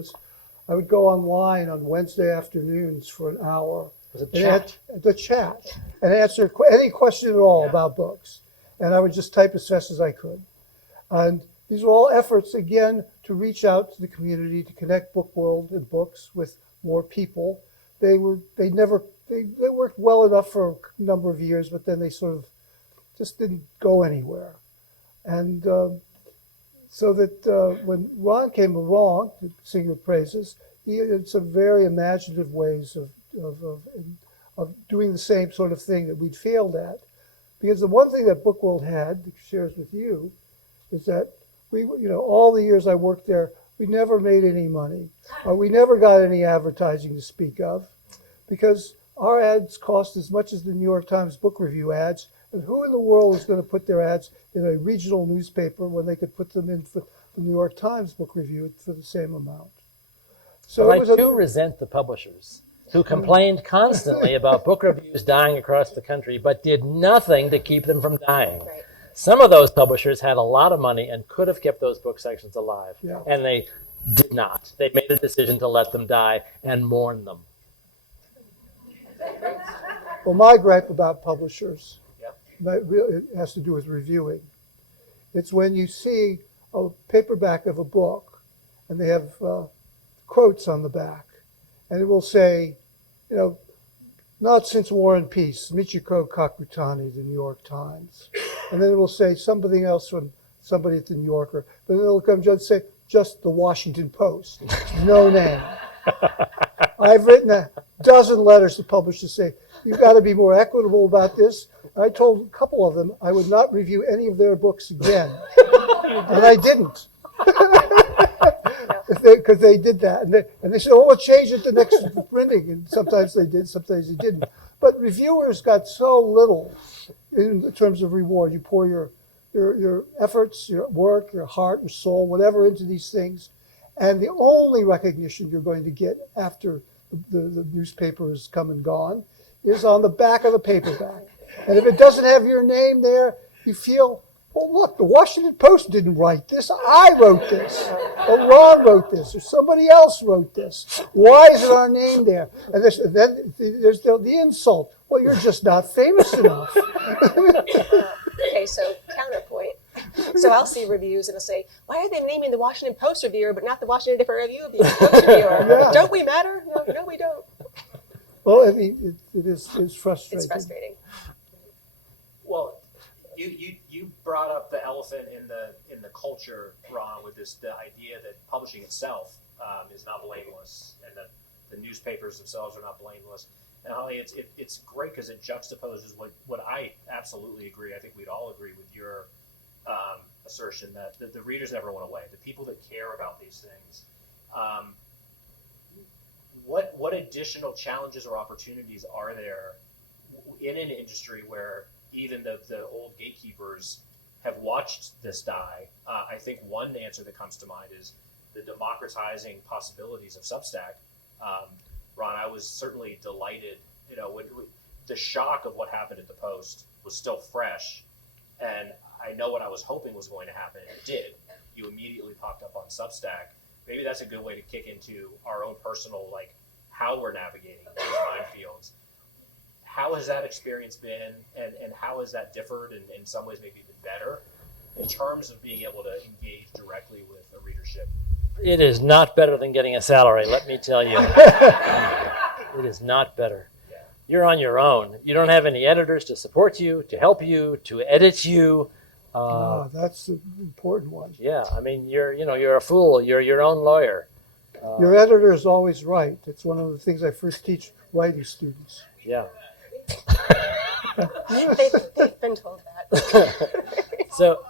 I would go online on Wednesday afternoons for an hour. Was it chat? The chat, and answer any question at all about books. And I would just type as fast as I could. And these are all efforts, again, to reach out to the community, to connect book world and books with more people. They worked well enough for a number of years, but then they sort of just didn't go anywhere. And so that when Ron came along to sing your praises, he had some very imaginative ways of doing the same sort of thing that we'd failed at. Because the one thing that Book World had, that shares with you, is that all the years I worked there, we never made any money. We never got any advertising to speak of, because our ads cost as much as the New York Times Book Review ads. And who in the world is going to put their ads in a regional newspaper when they could put them in for the New York Times Book Review for the same amount? So I do resent the publishers who complained constantly about book reviews dying across the country, but did nothing to keep them from dying. Right. Some of those publishers had a lot of money and could have kept those book sections alive, and they did not. They made a decision to let them die and mourn them. Well, my gripe about publishers, it has to do with reviewing. It's when you see a paperback of a book and they have quotes on the back, and it will say, not since War and Peace, Michiko Kakutani, the New York Times. And then it will say something else from somebody at the New Yorker. But then it'll come just say, just the Washington Post. No name. I've written a dozen letters to publishers to say, you've got to be more equitable about this. And I told a couple of them I would not review any of their books again. And I didn't. Because they did that. And they said, we'll change it to next printing. And sometimes they did, sometimes they didn't. But reviewers got so little in terms of reward. You pour your efforts, your work, your heart, your soul, whatever into these things. And the only recognition you're going to get after the newspaper has come and gone is on the back of the paperback. And if it doesn't have your name there, you feel, well, look, the Washington Post didn't write this. I wrote this. Or Ron wrote this. Or somebody else wrote this. Why isn't our name there? And then there's the insult. Well, you're just not famous enough. Okay, so counterpoint. So I'll see reviews and I'll say, why are they naming the Washington Post reviewer but not the Washington Review books reviewer? Yeah. Don't we matter? No, we don't. Well, I mean, it's frustrating. It's frustrating. Well, you brought up the elephant in the culture, Ron, with the idea that publishing itself is not blameless, and that the newspapers themselves are not blameless. And Holly, it's great because it juxtaposes what I absolutely agree. I think we'd all agree with your assertion that the readers never went away. The people that care about these things. What additional challenges or opportunities are there in an industry where even the old gatekeepers have watched this die? I think one answer that comes to mind is the democratizing possibilities of Substack. Ron, I was certainly delighted, when the shock of what happened at the Post was still fresh, and I know what I was hoping was going to happen, and it did. You immediately popped up on Substack. Maybe that's a good way to kick into our own personal, how we're navigating these minefields. How has that experience been, and how has that differed, and in some ways maybe even better, in terms of being able to engage directly with a readership? It is not better than getting a salary, let me tell you. It is not better. You're on your own. You don't have any editors to support you, to help you, to edit you. That's the important one. Yeah, I mean, you're a fool. You're your own lawyer. Your editor is always right. It's one of the things I first teach writing students. Yeah. They've been told that. So,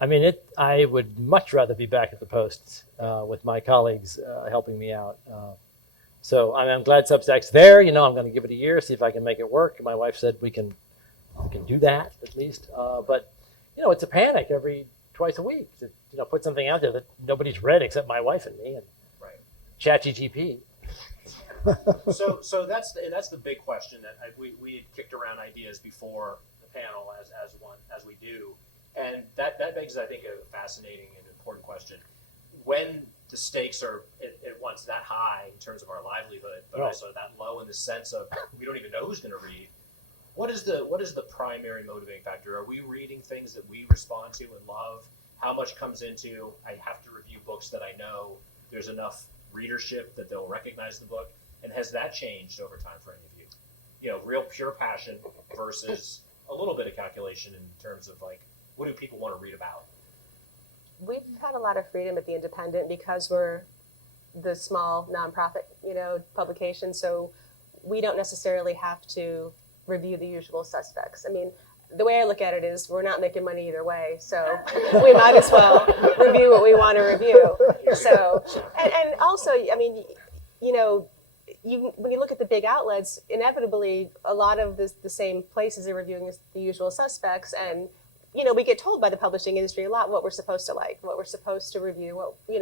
I mean, I would much rather be back at the Post with my colleagues helping me out. So I'm glad Substack's there. I'm going to give it a year, see if I can make it work. My wife said we can do that at least. But it's a panic twice a week to put something out there that nobody's read except my wife and me and ChatGPT. So that's the big question that we had kicked around ideas before the panel as we do, and that begs, I think, a fascinating and important question. When the stakes are at once that high in terms of our livelihood, but also that low in the sense of we don't even know who's going to read. What is the primary motivating factor? Are we reading things that we respond to and love? How much comes into I have to review books that I know there's enough readership that they'll recognize the book? And has that changed over time for any of you? Real pure passion versus a little bit of calculation in terms of what do people want to read about? We've had a lot of freedom at The Independent because we're the small nonprofit, publication. So we don't necessarily have to review the usual suspects. I mean, the way I look at it is we're not making money either way. So we might as well review what we want to review. So, and also, I mean, when you look at the big outlets, inevitably a lot of the same places are reviewing the usual suspects, and we get told by the publishing industry a lot what we're supposed to like, what we're supposed to review, and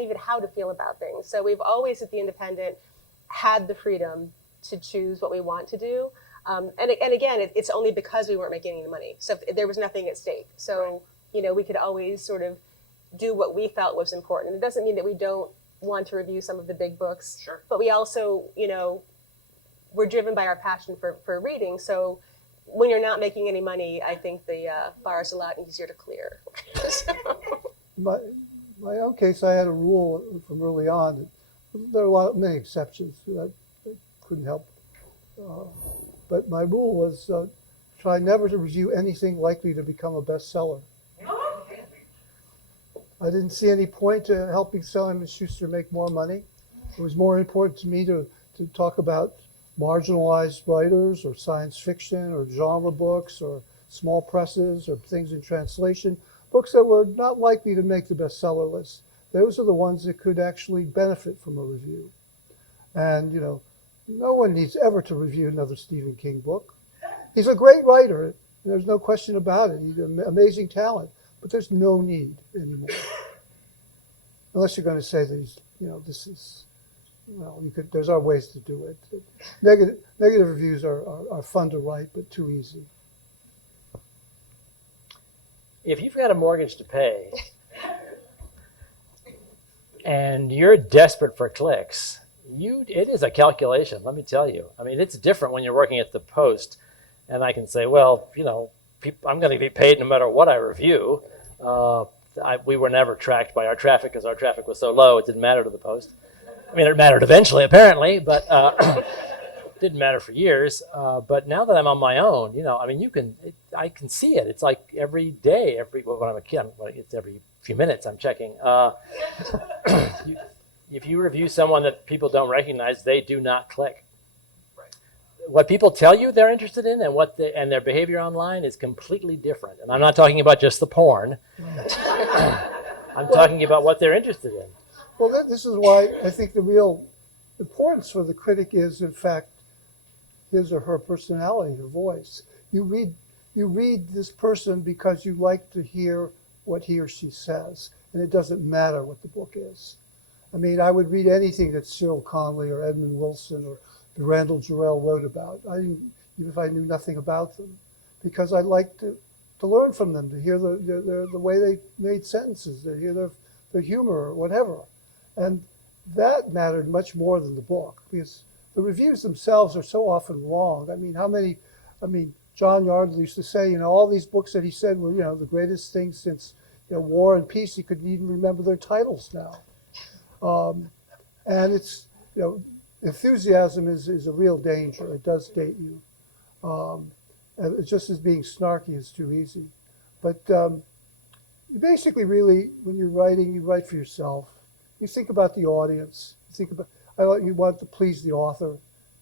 even how to feel about things. So we've always at The Independent had the freedom to choose what we want to do, and again, it's only because we weren't making any money. So there was nothing at stake. So we could always sort of do what we felt was important. It doesn't mean that we don't want to review some of the big books, Sure. But we also, we're driven by our passion for reading. So when you're not making any money, I think the bar is a lot easier to clear. My own case, I had a rule from early on. There are many exceptions that couldn't help. But my rule was try never to review anything likely to become a bestseller. I didn't see any point to helping Simon & Schuster make more money. It was more important to me to talk about marginalized writers or science fiction or genre books or small presses or things in translation, books that were not likely to make the bestseller list. Those are the ones that could actually benefit from a review. And, no one needs ever to review another Stephen King book. He's a great writer. There's no question about it. He's an amazing talent. But there's no need anymore. Unless you're going to say that this is, there's our ways to do it. Negative reviews are fun to write, but too easy. If you've got a mortgage to pay and you're desperate for clicks, it is a calculation, let me tell you. I mean, it's different when you're working at the Post, and I can say, well, I'm going to be paid no matter what I review. We were never tracked by our traffic because our traffic was so low, it didn't matter to the Post. I mean, it mattered eventually, apparently, but it didn't matter for years. But now that I'm on my own, I can see it. It's like every day, when I'm a kid, it's every few minutes I'm checking. If you review someone that people don't recognize, they do not click. What people tell you they're interested in and their behavior online is completely different. And I'm not talking about just the porn. I'm talking about what they're interested in. Well, this is why I think the real importance for the critic is, in fact, his or her personality, her voice. You read this person because you like to hear what he or she says, and it doesn't matter what the book is. I mean, I would read anything that Cyril Connolly or Edmund Wilson or Randall Jarrell wrote about, even if I knew nothing about them, because I like to learn from them, to hear the way they made sentences, to hear their humor or whatever. And that mattered much more than the book, because the reviews themselves are so often wrong. I mean, John Yardley used to say, all these books that he said were, the greatest things since, War and Peace, he couldn't even remember their titles now. And it's, enthusiasm is a real danger. It does date you. It's just as being snarky is too easy. But you basically really, when you're writing, you write for yourself. You think about the audience. You think about, you want to please the author.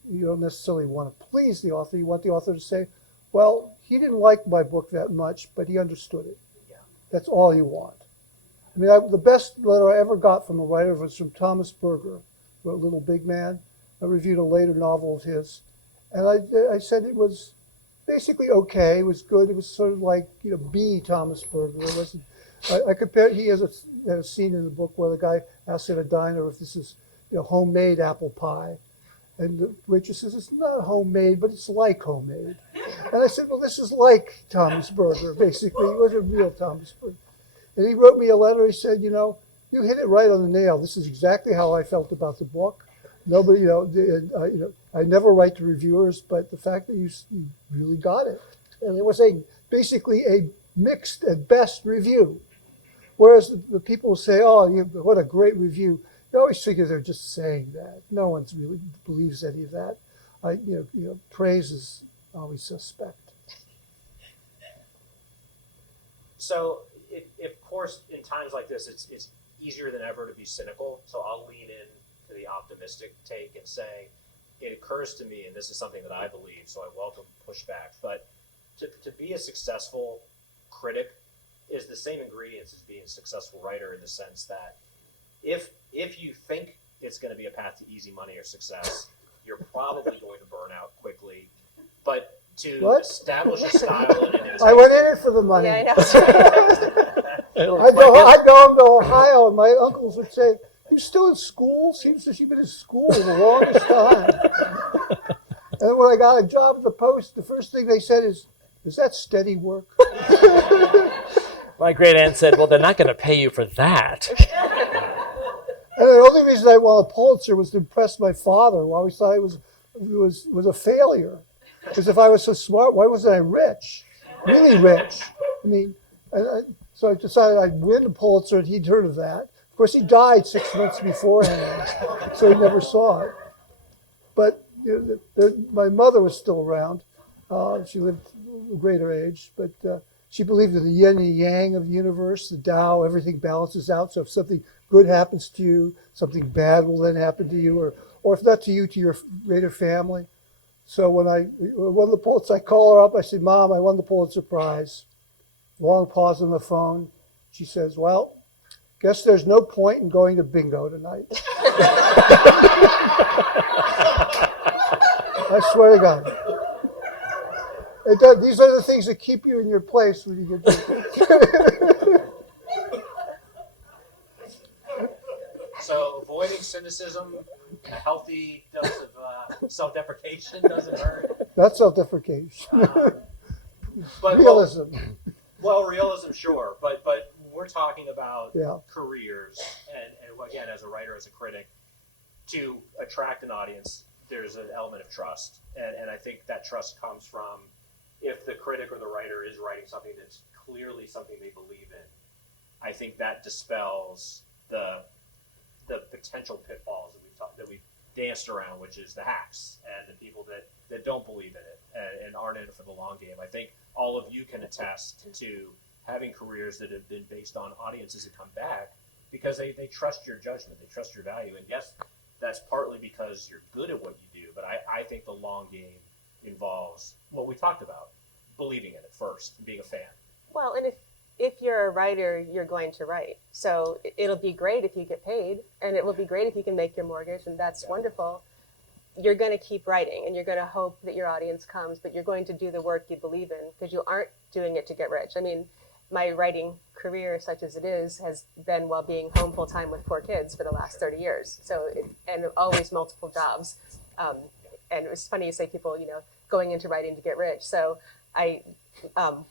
You don't necessarily want to please the author. You want the author to say, well, he didn't like my book that much, but he understood it. Yeah. That's all you want. I mean, the best letter I ever got from a writer was from Thomas Berger, wrote Little Big Man. I reviewed a later novel of his. And I said it was basically okay. It was good. It was sort of like, B. Thomas Berger. It wasn't. I compared. He has a scene in the book where the guy asks at a diner if this is, homemade apple pie, and the waitress says it's not homemade, but it's like homemade. And I said, well, this is like Thomas Berger. Basically, it wasn't real Thomas Berger. And he wrote me a letter. He said, you hit it right on the nail. This is exactly how I felt about the book. Nobody, I never write to reviewers, but the fact that you really got it, and it was basically a mixed at best review. Whereas the people will say, "Oh, what a great review!" You always figure they're just saying that. No one really believes any of that. Praise is always suspect. So, of course, in times like this, it's easier than ever to be cynical. So I'll lean in to the optimistic take and say, it occurs to me, and this is something that I believe, so I welcome pushback, but to be a successful critic is the same ingredients as being a successful writer, in the sense that if you think it's going to be a path to easy money or success, you're probably going to burn out quickly. But to establish a style and an integrity. I went in it for the money. Yeah, I know. I'd go to Ohio, and my uncles would say, "You still in school? Seems that you've been in school the longest time." And then when I got a job at the Post, the first thing they said is that steady work? My great aunt said, well, they're not going to pay you for that. And the only reason I won a Pulitzer was to impress my father, who always thought it was a failure. Because if I was so smart, why wasn't I rich? Really rich. I mean, so I decided I'd win the Pulitzer, and he'd heard of that. Of course, he died 6 months beforehand, so he never saw it. But my mother was still around. She lived a greater age, but she believed in the yin and yang of the universe, the Tao. Everything balances out. So if something good happens to you, something bad will then happen to you, or if not to you, to your greater family. So when I won the Pulitzer, I call her up. I said, "Mom, I won the Pulitzer Prize." Long pause on the phone. She says, "Well, guess there's no point in going to bingo tonight." I swear to God. These are the things that keep you in your place when you get So avoiding cynicism, a healthy dose of self-deprecation doesn't hurt. Not self-deprecation. But Realism. Well, realism, sure, but we're talking about Yeah. careers, and again, as a writer, as a critic, to attract an audience, there's an element of trust, and I think that trust comes from, if the critic or the writer is writing something that's clearly something they believe in, I think that dispels the potential pitfalls that we've danced around, which is the hacks and the people that don't believe in it and aren't in it for the long game. I think all of you can attest to having careers that have been based on audiences that come back because they trust your judgment, they trust your value. And yes, that's partly because you're good at what you do, but I think the long game involves what we talked about, believing in it first, and being a fan. Well, and if you're a writer, you're going to write. So it'll be great if you get paid, and it will be great if you can make your mortgage, and that's wonderful. You're going to keep writing, and you're going to hope that your audience comes, but you're going to do the work you believe in, because you aren't doing it to get rich. I mean, my writing career, such as it is, has been while being home full time with 4 kids for the last 30 years. So, and always multiple jobs. And it was funny you say people, going into writing to get rich. So I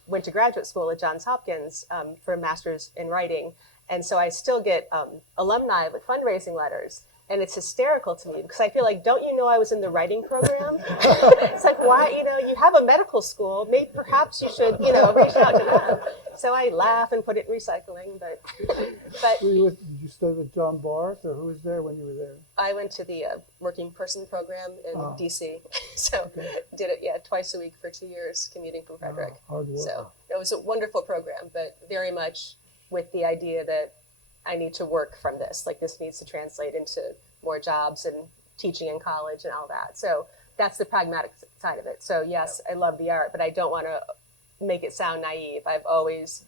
went to graduate school at Johns Hopkins for a master's in writing. And so I still get alumni with fundraising letters. And it's hysterical to me because I feel like, don't you know I was in the writing program? It's like, why, you have a medical school, maybe perhaps you should, reach out to them. So I laugh and put it in recycling, but Did you study with John Barth, or who was there when you were there? I went to the working person program in DC. So did it, twice a week for 2 years, commuting from Frederick. Hard work. So It was a wonderful program, but very much with the idea that I need to work from this. Like this needs to translate into more jobs and teaching in college and all that. So that's the pragmatic side of it. So yes, I love the art, but I don't want to make it sound naive. I've always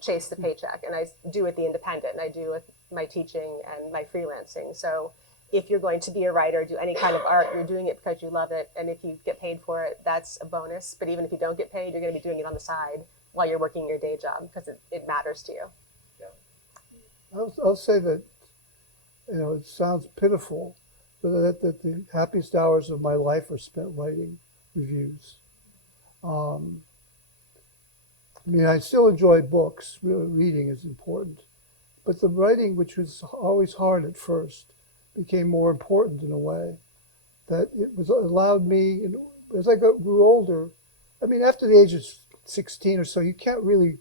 chased the paycheck, and I do with the independent, and I do with my teaching and my freelancing. So if you're going to be a writer, do any kind of art, you're doing it because you love it. And if you get paid for it, that's a bonus. But even if you don't get paid, you're going to be doing it on the side while you're working your day job because it matters to you. I'll say that, it sounds pitiful, but that the happiest hours of my life are spent writing reviews. I still enjoy books. Reading is important. But the writing, which was always hard at first, became more important in a way. That allowed me, as I grew older, after the age of 16 or so, you can't really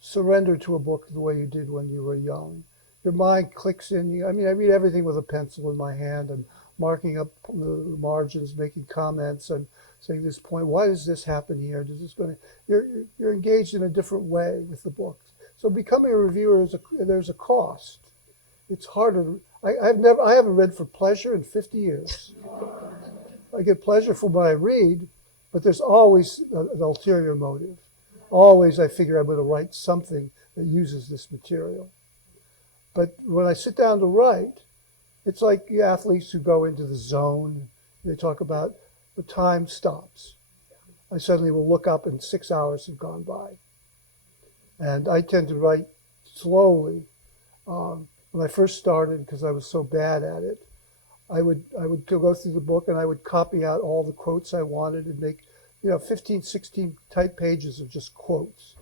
surrender to a book the way you did when you were young. Your mind clicks in. I read everything with a pencil in my hand and marking up the margins, making comments, and saying this point. Why does this happen here? You're engaged in a different way with the book. So becoming a reviewer there's a cost. It's harder. I haven't read for pleasure in 50 years. I get pleasure from what I read, but there's always an ulterior motive. Always I figure I'm going to write something that uses this material. But when I sit down to write, it's like the athletes who go into the zone. They talk about the time stops. I suddenly will look up and 6 hours have gone by. And I tend to write slowly. When I first started, because I was so bad at it, I would go through the book and I would copy out all the quotes I wanted and make 15, 16 type pages of just quotes.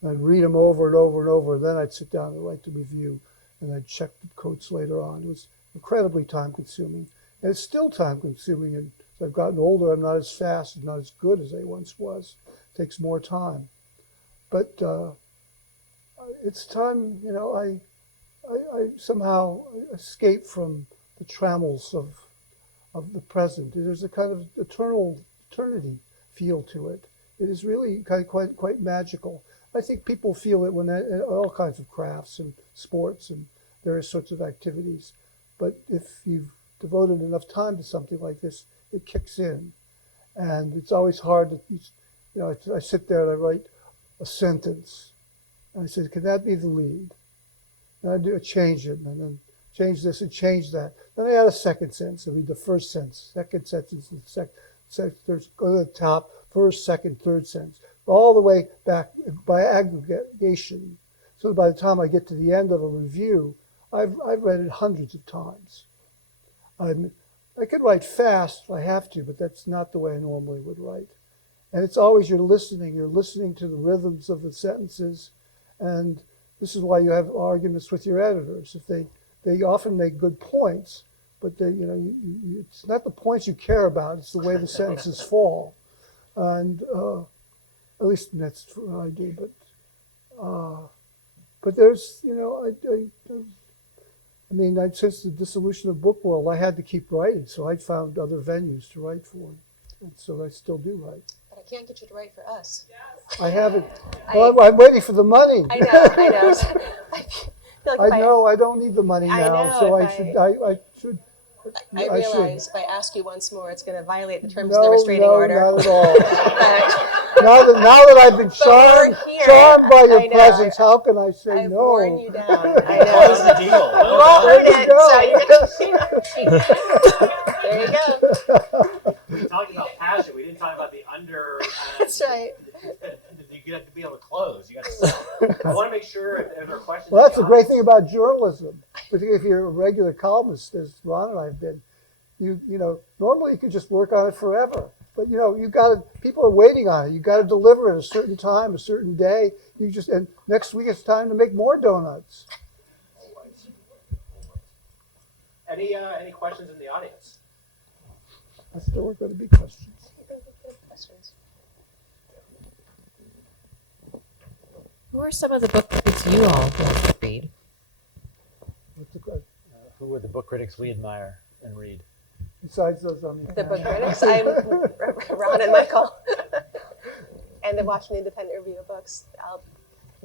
And I'd read them over and over and over, and then I'd sit down and write the review, and I'd check the quotes later on. It was incredibly time-consuming, and it's still time-consuming. And as I've gotten older, I'm not as fast and not as good as I once was. It takes more time. But it's time, I somehow escape from the trammels of the present. There's a kind of eternity feel to it. It is really quite magical. I think people feel it when all kinds of crafts and sports and various sorts of activities. But if you've devoted enough time to something like this, it kicks in. And it's always hard to, I sit there and I write a sentence. And I said, can that be the lead? And I change it, and then change this and change that. Then I add a second sentence. I read the first sentence, second sentence, and third, go to the top, first, second, third sentence, all the way back by aggregation. So by the time I get to the end of a review, I've read it hundreds of times. I could write fast if I have to, but that's not the way I normally would write. And it's always you're listening to the rhythms of the sentences, and this is why you have arguments with your editors. If they often make good points, but it's not the points you care about, it's the way the sentences fall. And at least that's what I do. But there's, since the dissolution of Book World, I had to keep writing, so I found other venues to write for. And so I still do write. But I can't get you to write for us. I haven't. Well, I'm waiting for the money. I know. I know I don't need the money now, so I should. I realize if I ask you once more, it's going to violate the terms of the restraining order. No, not at all. now that I've been charmed by your presence, how can I say I've no? worn you down. I What know. was the deal? You won't earn it, so you're there you go. We talked about passion. We didn't talk about the under. That's right. You got to be able to close. You got to sell. I want to make sure if there are questions. Well, that's the great thing about journalism, particularly if you're a regular columnist, as Ron and I have been. Normally you can just work on it forever, but people are waiting on it. You got to deliver at a certain time, a certain day. And next week it's time to make more donuts. Any questions in the audience? I still are going to be questions. Who are some of the book critics you all like to read? What's the question? Who are the book critics we admire and read? Besides those on The book critics, I'm Ron and Michael. and the Washington Independent Review of Books.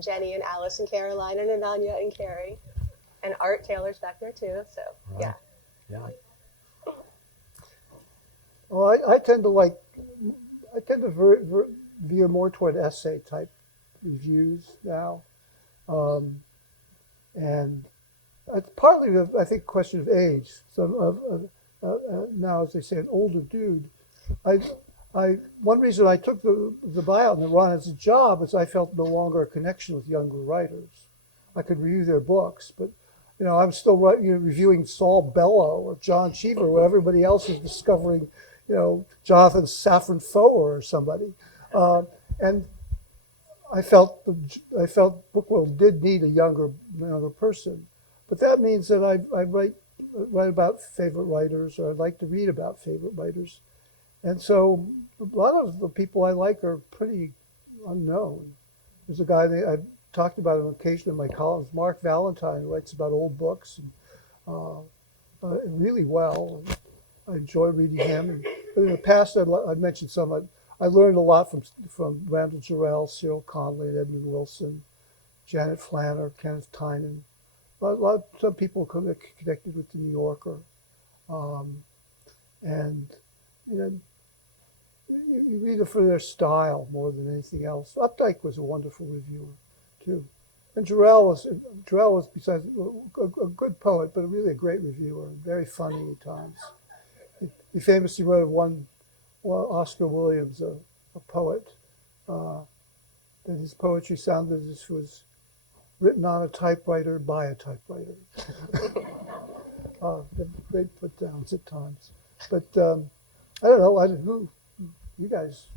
Jenny and Alice and Caroline and Ananya and Carrie. And Art Taylor's back there too, so yeah. Yeah. Well, I tend to veer more toward essay type reviews now. And it's partly, I think, a question of age. So now, as they say, an older dude. One reason I took the buyout and the run as a job is I felt no longer a connection with younger writers. I could review their books, but I'm still reviewing Saul Bellow or John Cheever, where everybody else is discovering, Jonathan Safran Foer or somebody. And I felt book world did need a younger person, but that means that I write about favorite writers, or I'd like to read about favorite writers, and so a lot of the people I like are pretty unknown. There's a guy I talked about him occasionally in my columns, Mark Valentine, who writes about old books and really well. I enjoy reading him. But in the past, I've mentioned some. I learned a lot from Randall Jarrell, Cyril Conley, Edmund Wilson, Janet Flanner, Kenneth Tynan. Some people connected with the New Yorker, and you read it for their style more than anything else. Updike was a wonderful reviewer too, and Jarrell was besides a good poet, but really a great reviewer, very funny at times. He famously wrote of one Oscar Williams, a poet, that his poetry sounded as if it was written on a typewriter by a typewriter. Great put downs at times. But I don't know, who you guys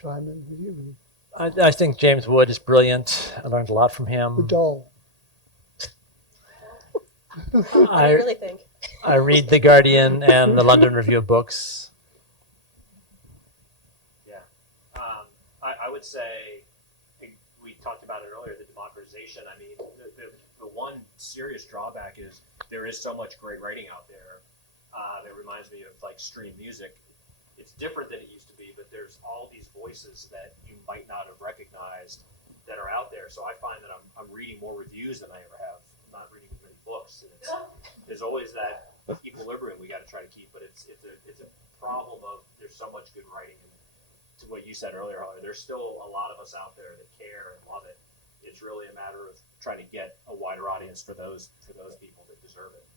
chime in with you. I think James Wood is brilliant. I learned a lot from him. The dull. What do you really think? I read The Guardian and the London Review of Books. Yeah. I would say, we talked about it earlier, the democratization. I mean, the one serious drawback is there is so much great writing out there. That reminds me of like stream music. It's different than it used to be, but there's all these voices that you might not have recognized that are out there. So I find that I'm reading more reviews than I ever have. I'm not reading as many books. And there's always that equilibrium we got to try to keep, but it's a problem of there's so much good writing. And to what you said earlier, Holly, there's still a lot of us out there that care and love it. It's really a matter of trying to get a wider audience for those people that deserve it.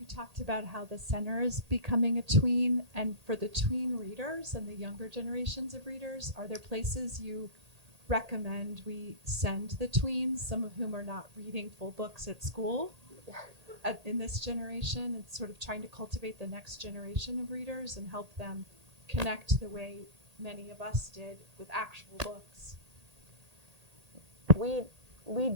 We talked about how the center is becoming a tween, and for the tween readers and the younger generations of readers, are there places you recommend we send the tweens, some of whom are not reading full books at school in this generation, and sort of trying to cultivate the next generation of readers and help them connect the way many of us did with actual books? We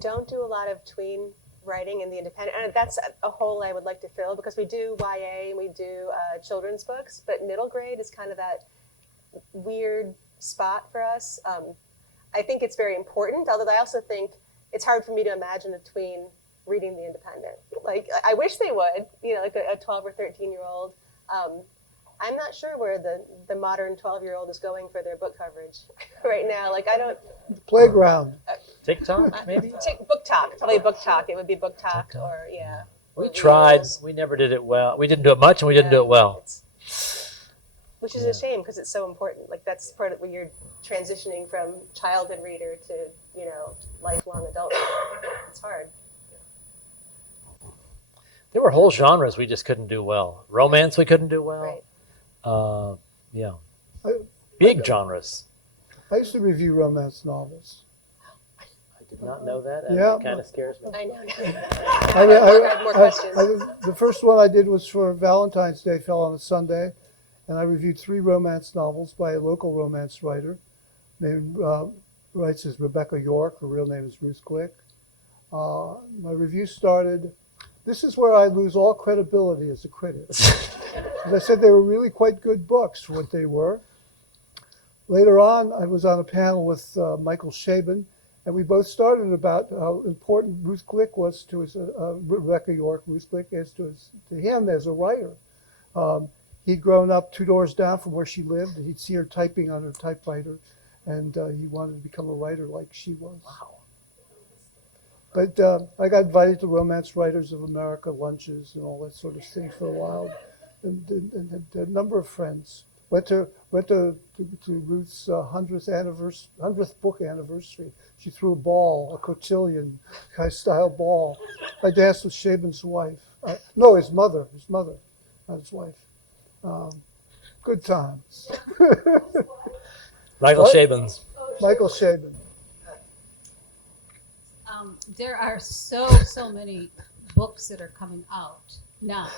don't do a lot of tween writing in the independent, and that's a hole I would like to fill, because we do YA and we do children's books, but middle grade is kind of that weird spot for us. I think it's very important, although I also think it's hard for me to imagine a tween reading the independent. Like, I wish they would, like a 12 or 13-year-old. I'm not sure where the modern 12-year-old is going for their book coverage right now. Like, I don't... Playground. TikTok, maybe? Book Talk. Probably Book Talk. It would be Book Talk or, yeah. We tried. We never did it well. We didn't do it much, and we didn't do it well. Which is a shame, because it's so important. Like, that's part of when you're transitioning from childhood reader to, lifelong adult reader. It's hard. There were whole genres we just couldn't do well. Romance we couldn't do well. Right. Yeah. Big genres. I used to review romance novels. I did not know that. And Yeah. It kind of scares me. I know. I have more questions. The first one I did was for Valentine's Day, fell on a Sunday, and I reviewed 3 romance novels by a local romance writer named, writes as Rebecca York. Her real name is Ruth Glick. My review started, this is where I lose all credibility as a critic. As I said, they were really quite good books for what they were. Later on, I was on a panel with Michael Chabon, and we both started about how important Ruth Glick was to his, Rebecca York, Ruth Glick, as to him as a writer. he'd grown up 2 doors down from where she lived, and he'd see her typing on her typewriter, and he wanted to become a writer like she was. Wow. But I got invited to Romance Writers of America lunches and all that sort of thing for a while, and had a number of friends. Went to Ruth's 100th book anniversary. She threw a ball, a cotillion kind of style ball. I danced with Shaban's wife. No, his mother, not his wife. Good times. Michael What? Chabon's. Michael Chabon. There are so many books that are coming out now.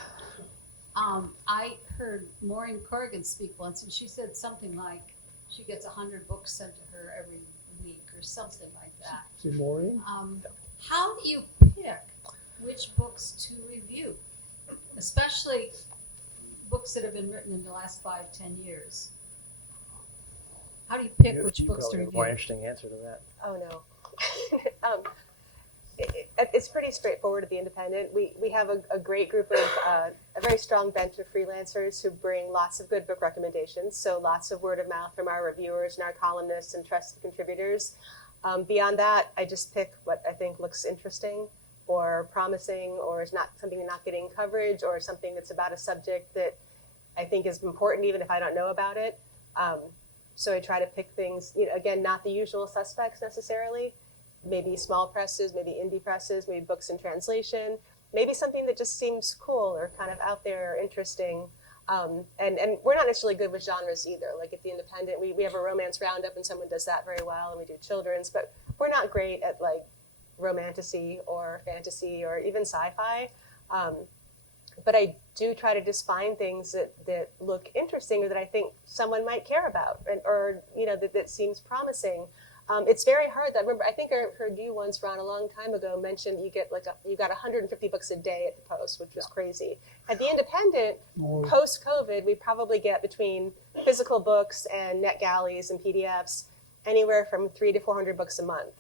I heard Maureen Corrigan speak once, and she said something like she gets 100 books sent to her every week or something like that. See Maureen? How do you pick which books to review, especially books that have been written in the last 5-10 years? How do you pick which books to probably have a review? more interesting answer to that. Oh no. It's pretty straightforward at The Independent. We have a great group of, a very strong bench of freelancers who bring lots of good book recommendations. So lots of word of mouth from our reviewers and our columnists and trusted contributors. Beyond that, I just pick what I think looks interesting or promising, or is not something not getting coverage, or something that's about a subject that I think is important even if I don't know about it. So I try to pick things, again, not the usual suspects necessarily. Maybe small presses, maybe indie presses, maybe books in translation, maybe something that just seems cool or kind of out there or interesting. And we're not necessarily good with genres either. Like at The Independent, we have a romance roundup and someone does that very well, and we do children's, but we're not great at like romantasy or fantasy or even sci-fi. But I do try to just find things that look interesting or that I think someone might care about, or that seems promising. It's very hard. I think I heard you once, Ron, a long time ago, mention you got 150 books a day at the Post, which was crazy. At The Independent, post-COVID, we probably get between physical books and NetGalleys and PDFs anywhere from 300 to 400 books a month.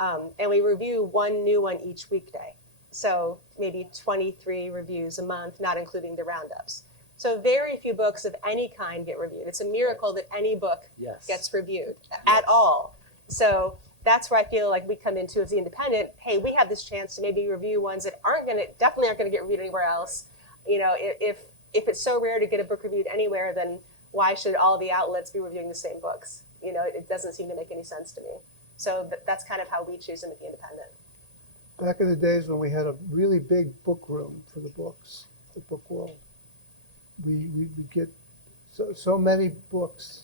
And we review one new one each weekday. So maybe 23 reviews a month, not including the roundups. So very few books of any kind get reviewed. It's a miracle that any book gets reviewed at all. So that's where I feel like we come into as The Independent. Hey, we have this chance to maybe review ones that definitely aren't going to get reviewed anywhere else. If it's so rare to get a book reviewed anywhere, then why should all the outlets be reviewing the same books? It doesn't seem to make any sense to me. So that's kind of how we choose them at The Independent. Back in the days when we had a really big book room for the books, the book world, we would get so many books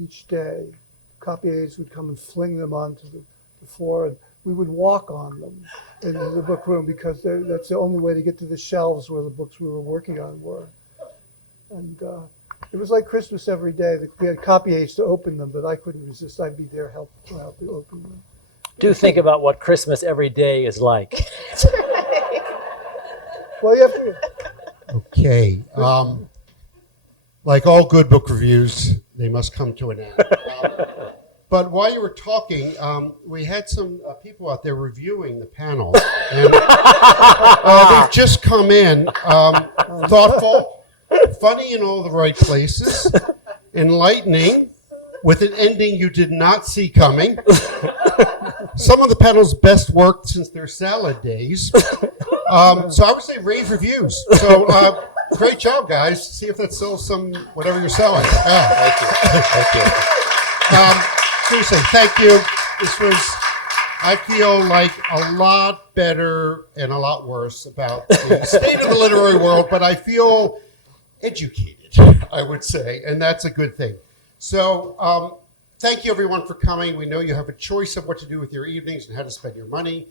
each day. Copy aides would come and fling them onto the floor, and we would walk on them in the book room because that's the only way to get to the shelves where the books we were working on were. And it was like Christmas every day. We had copy aides to open them, but I couldn't resist. I'd be there helping to open them. Do think about what Christmas every day is like. Well, you have to. Okay. Like all good book reviews, they must come to an end. But while you were talking, we had some people out there reviewing the panel. And they've just come in, thoughtful, funny in all the right places, enlightening, with an ending you did not see coming. Some of the panel's best work since their salad days. So I would say rave reviews. So great job, guys. See if that sells some whatever you're selling. Thank you. Seriously, thank you. This was, I feel like a lot better and a lot worse about the state of the literary world, but I feel educated, I would say, and that's a good thing. So thank you, everyone, for coming. We know you have a choice of what to do with your evenings and how to spend your money.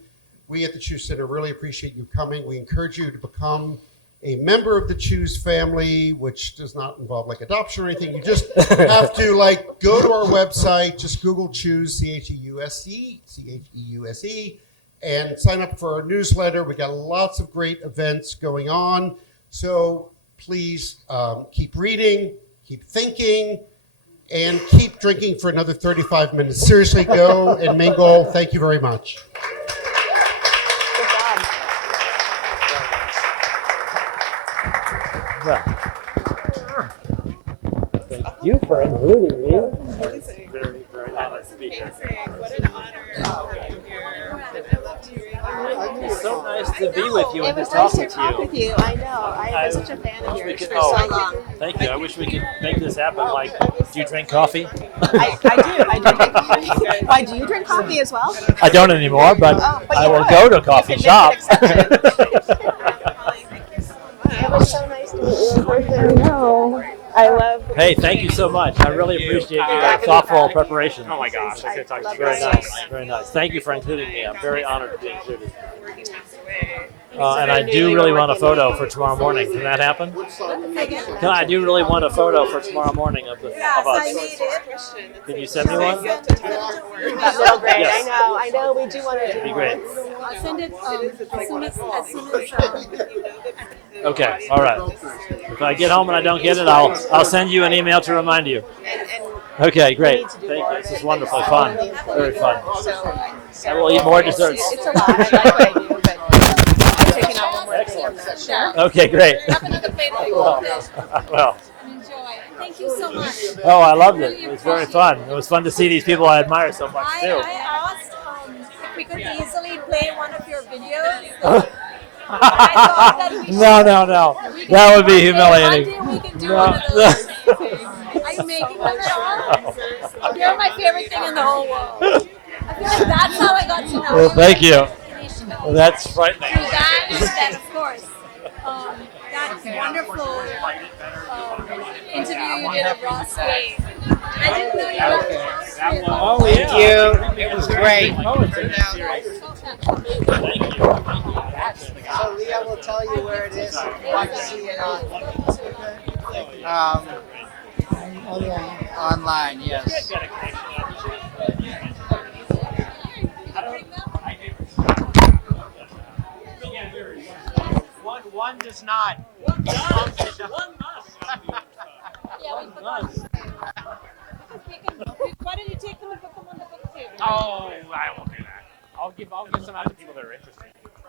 We at the Cheuse Center really appreciate you coming. We encourage you to become a member of the Cheuse family, which does not involve like adoption or anything. You just have to go to our website, just Google Cheuse, CHEUSE, and sign up for our newsletter. We got lots of great events going on. So please keep reading, keep thinking, and keep drinking for another 35 minutes. Seriously, go and mingle. Thank you very much. Good job. Well. you for including me. Amazing. Very, very honored to be here. What an honor to be here. I love you. It's so nice to be with you It and to was talk nice to talk with you. I know. I've been such a fan of wish we yours could- for so long. Thank you. I wish we could make this happen. Like, do you drink coffee? I do. I do drink coffee. Why, do you drink coffee as well? I don't anymore, but But I you will could. go to a You coffee could shop. make an exception. It was so nice to meet you in person. I know. I love. Hey, thank you so much. I really appreciate your thoughtful preparation. Oh my gosh, I could talk to you. Very nice, very nice. Thank you for including me. I'm very honored to be included. And I do really want a photo for tomorrow morning. Can that happen? I do really want a photo for tomorrow morning of us. Can you send me one? That little grade. Yes. I know. We do want to do Be more. great. I'll send it as soon as Okay, all right. If I get home and I don't get it, I'll send you an email to remind you. Okay, great. Thank you. This is wonderful, fun, very fun. I will eat more desserts. It's a lot. I like what I do, but I'm taking out one more thing. Sure. Okay, great. have another plate of Well, and enjoy. Thank you so much. oh, I loved it. It was very fun. It was fun to see these people I admire so much too. I asked if we could easily play one of your videos. I thought that we No. That would be humiliating. One day we can do No. one of those. Are you making them at all? You're my favorite thing in the whole world. I feel like that's how I got to know Well, you. thank you. Through Well, that's frightening. that, and then of course, that wonderful interview you did of Ross Wade. I didn't know you were at the Oh, Thank you. It was great. Thank you. So Leah will tell you where it is. I can see it online, yes. One does not. One must. Yeah, we forgot. Why don't you take them and put them on the book table? Oh, I won't do that. I'll give some out to people that are interested.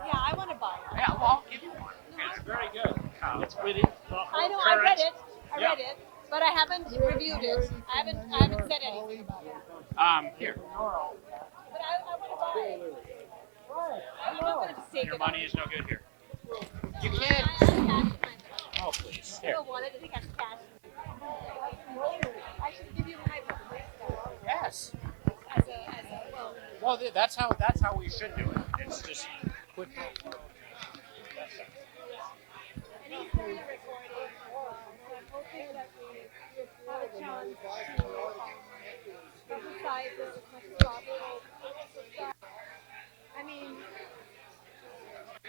Yeah, I want to buy it. Yeah, well, I'll give you one. It's very good. It's witty. I know, I read it. I read it, but I haven't reviewed it. I haven't said anything about it. Here. But I want to buy it. I'm not going to just take Your it. money is no good here. You I can. have cash in my hand. Oh, please. I Here. don't want it. I think I have cash. I should give you my book. Yes. Well, Well, that's how we should do it. It's just quick. and he's doing a recording. So I'm hoping that we have a chance to emphasize this as much as possible. I mean,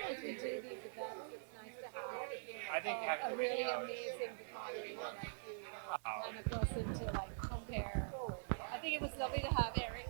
as we do these events, it's nice to have I think having a really amazing photographer like you and a person to like compare. I think it was lovely to have Eric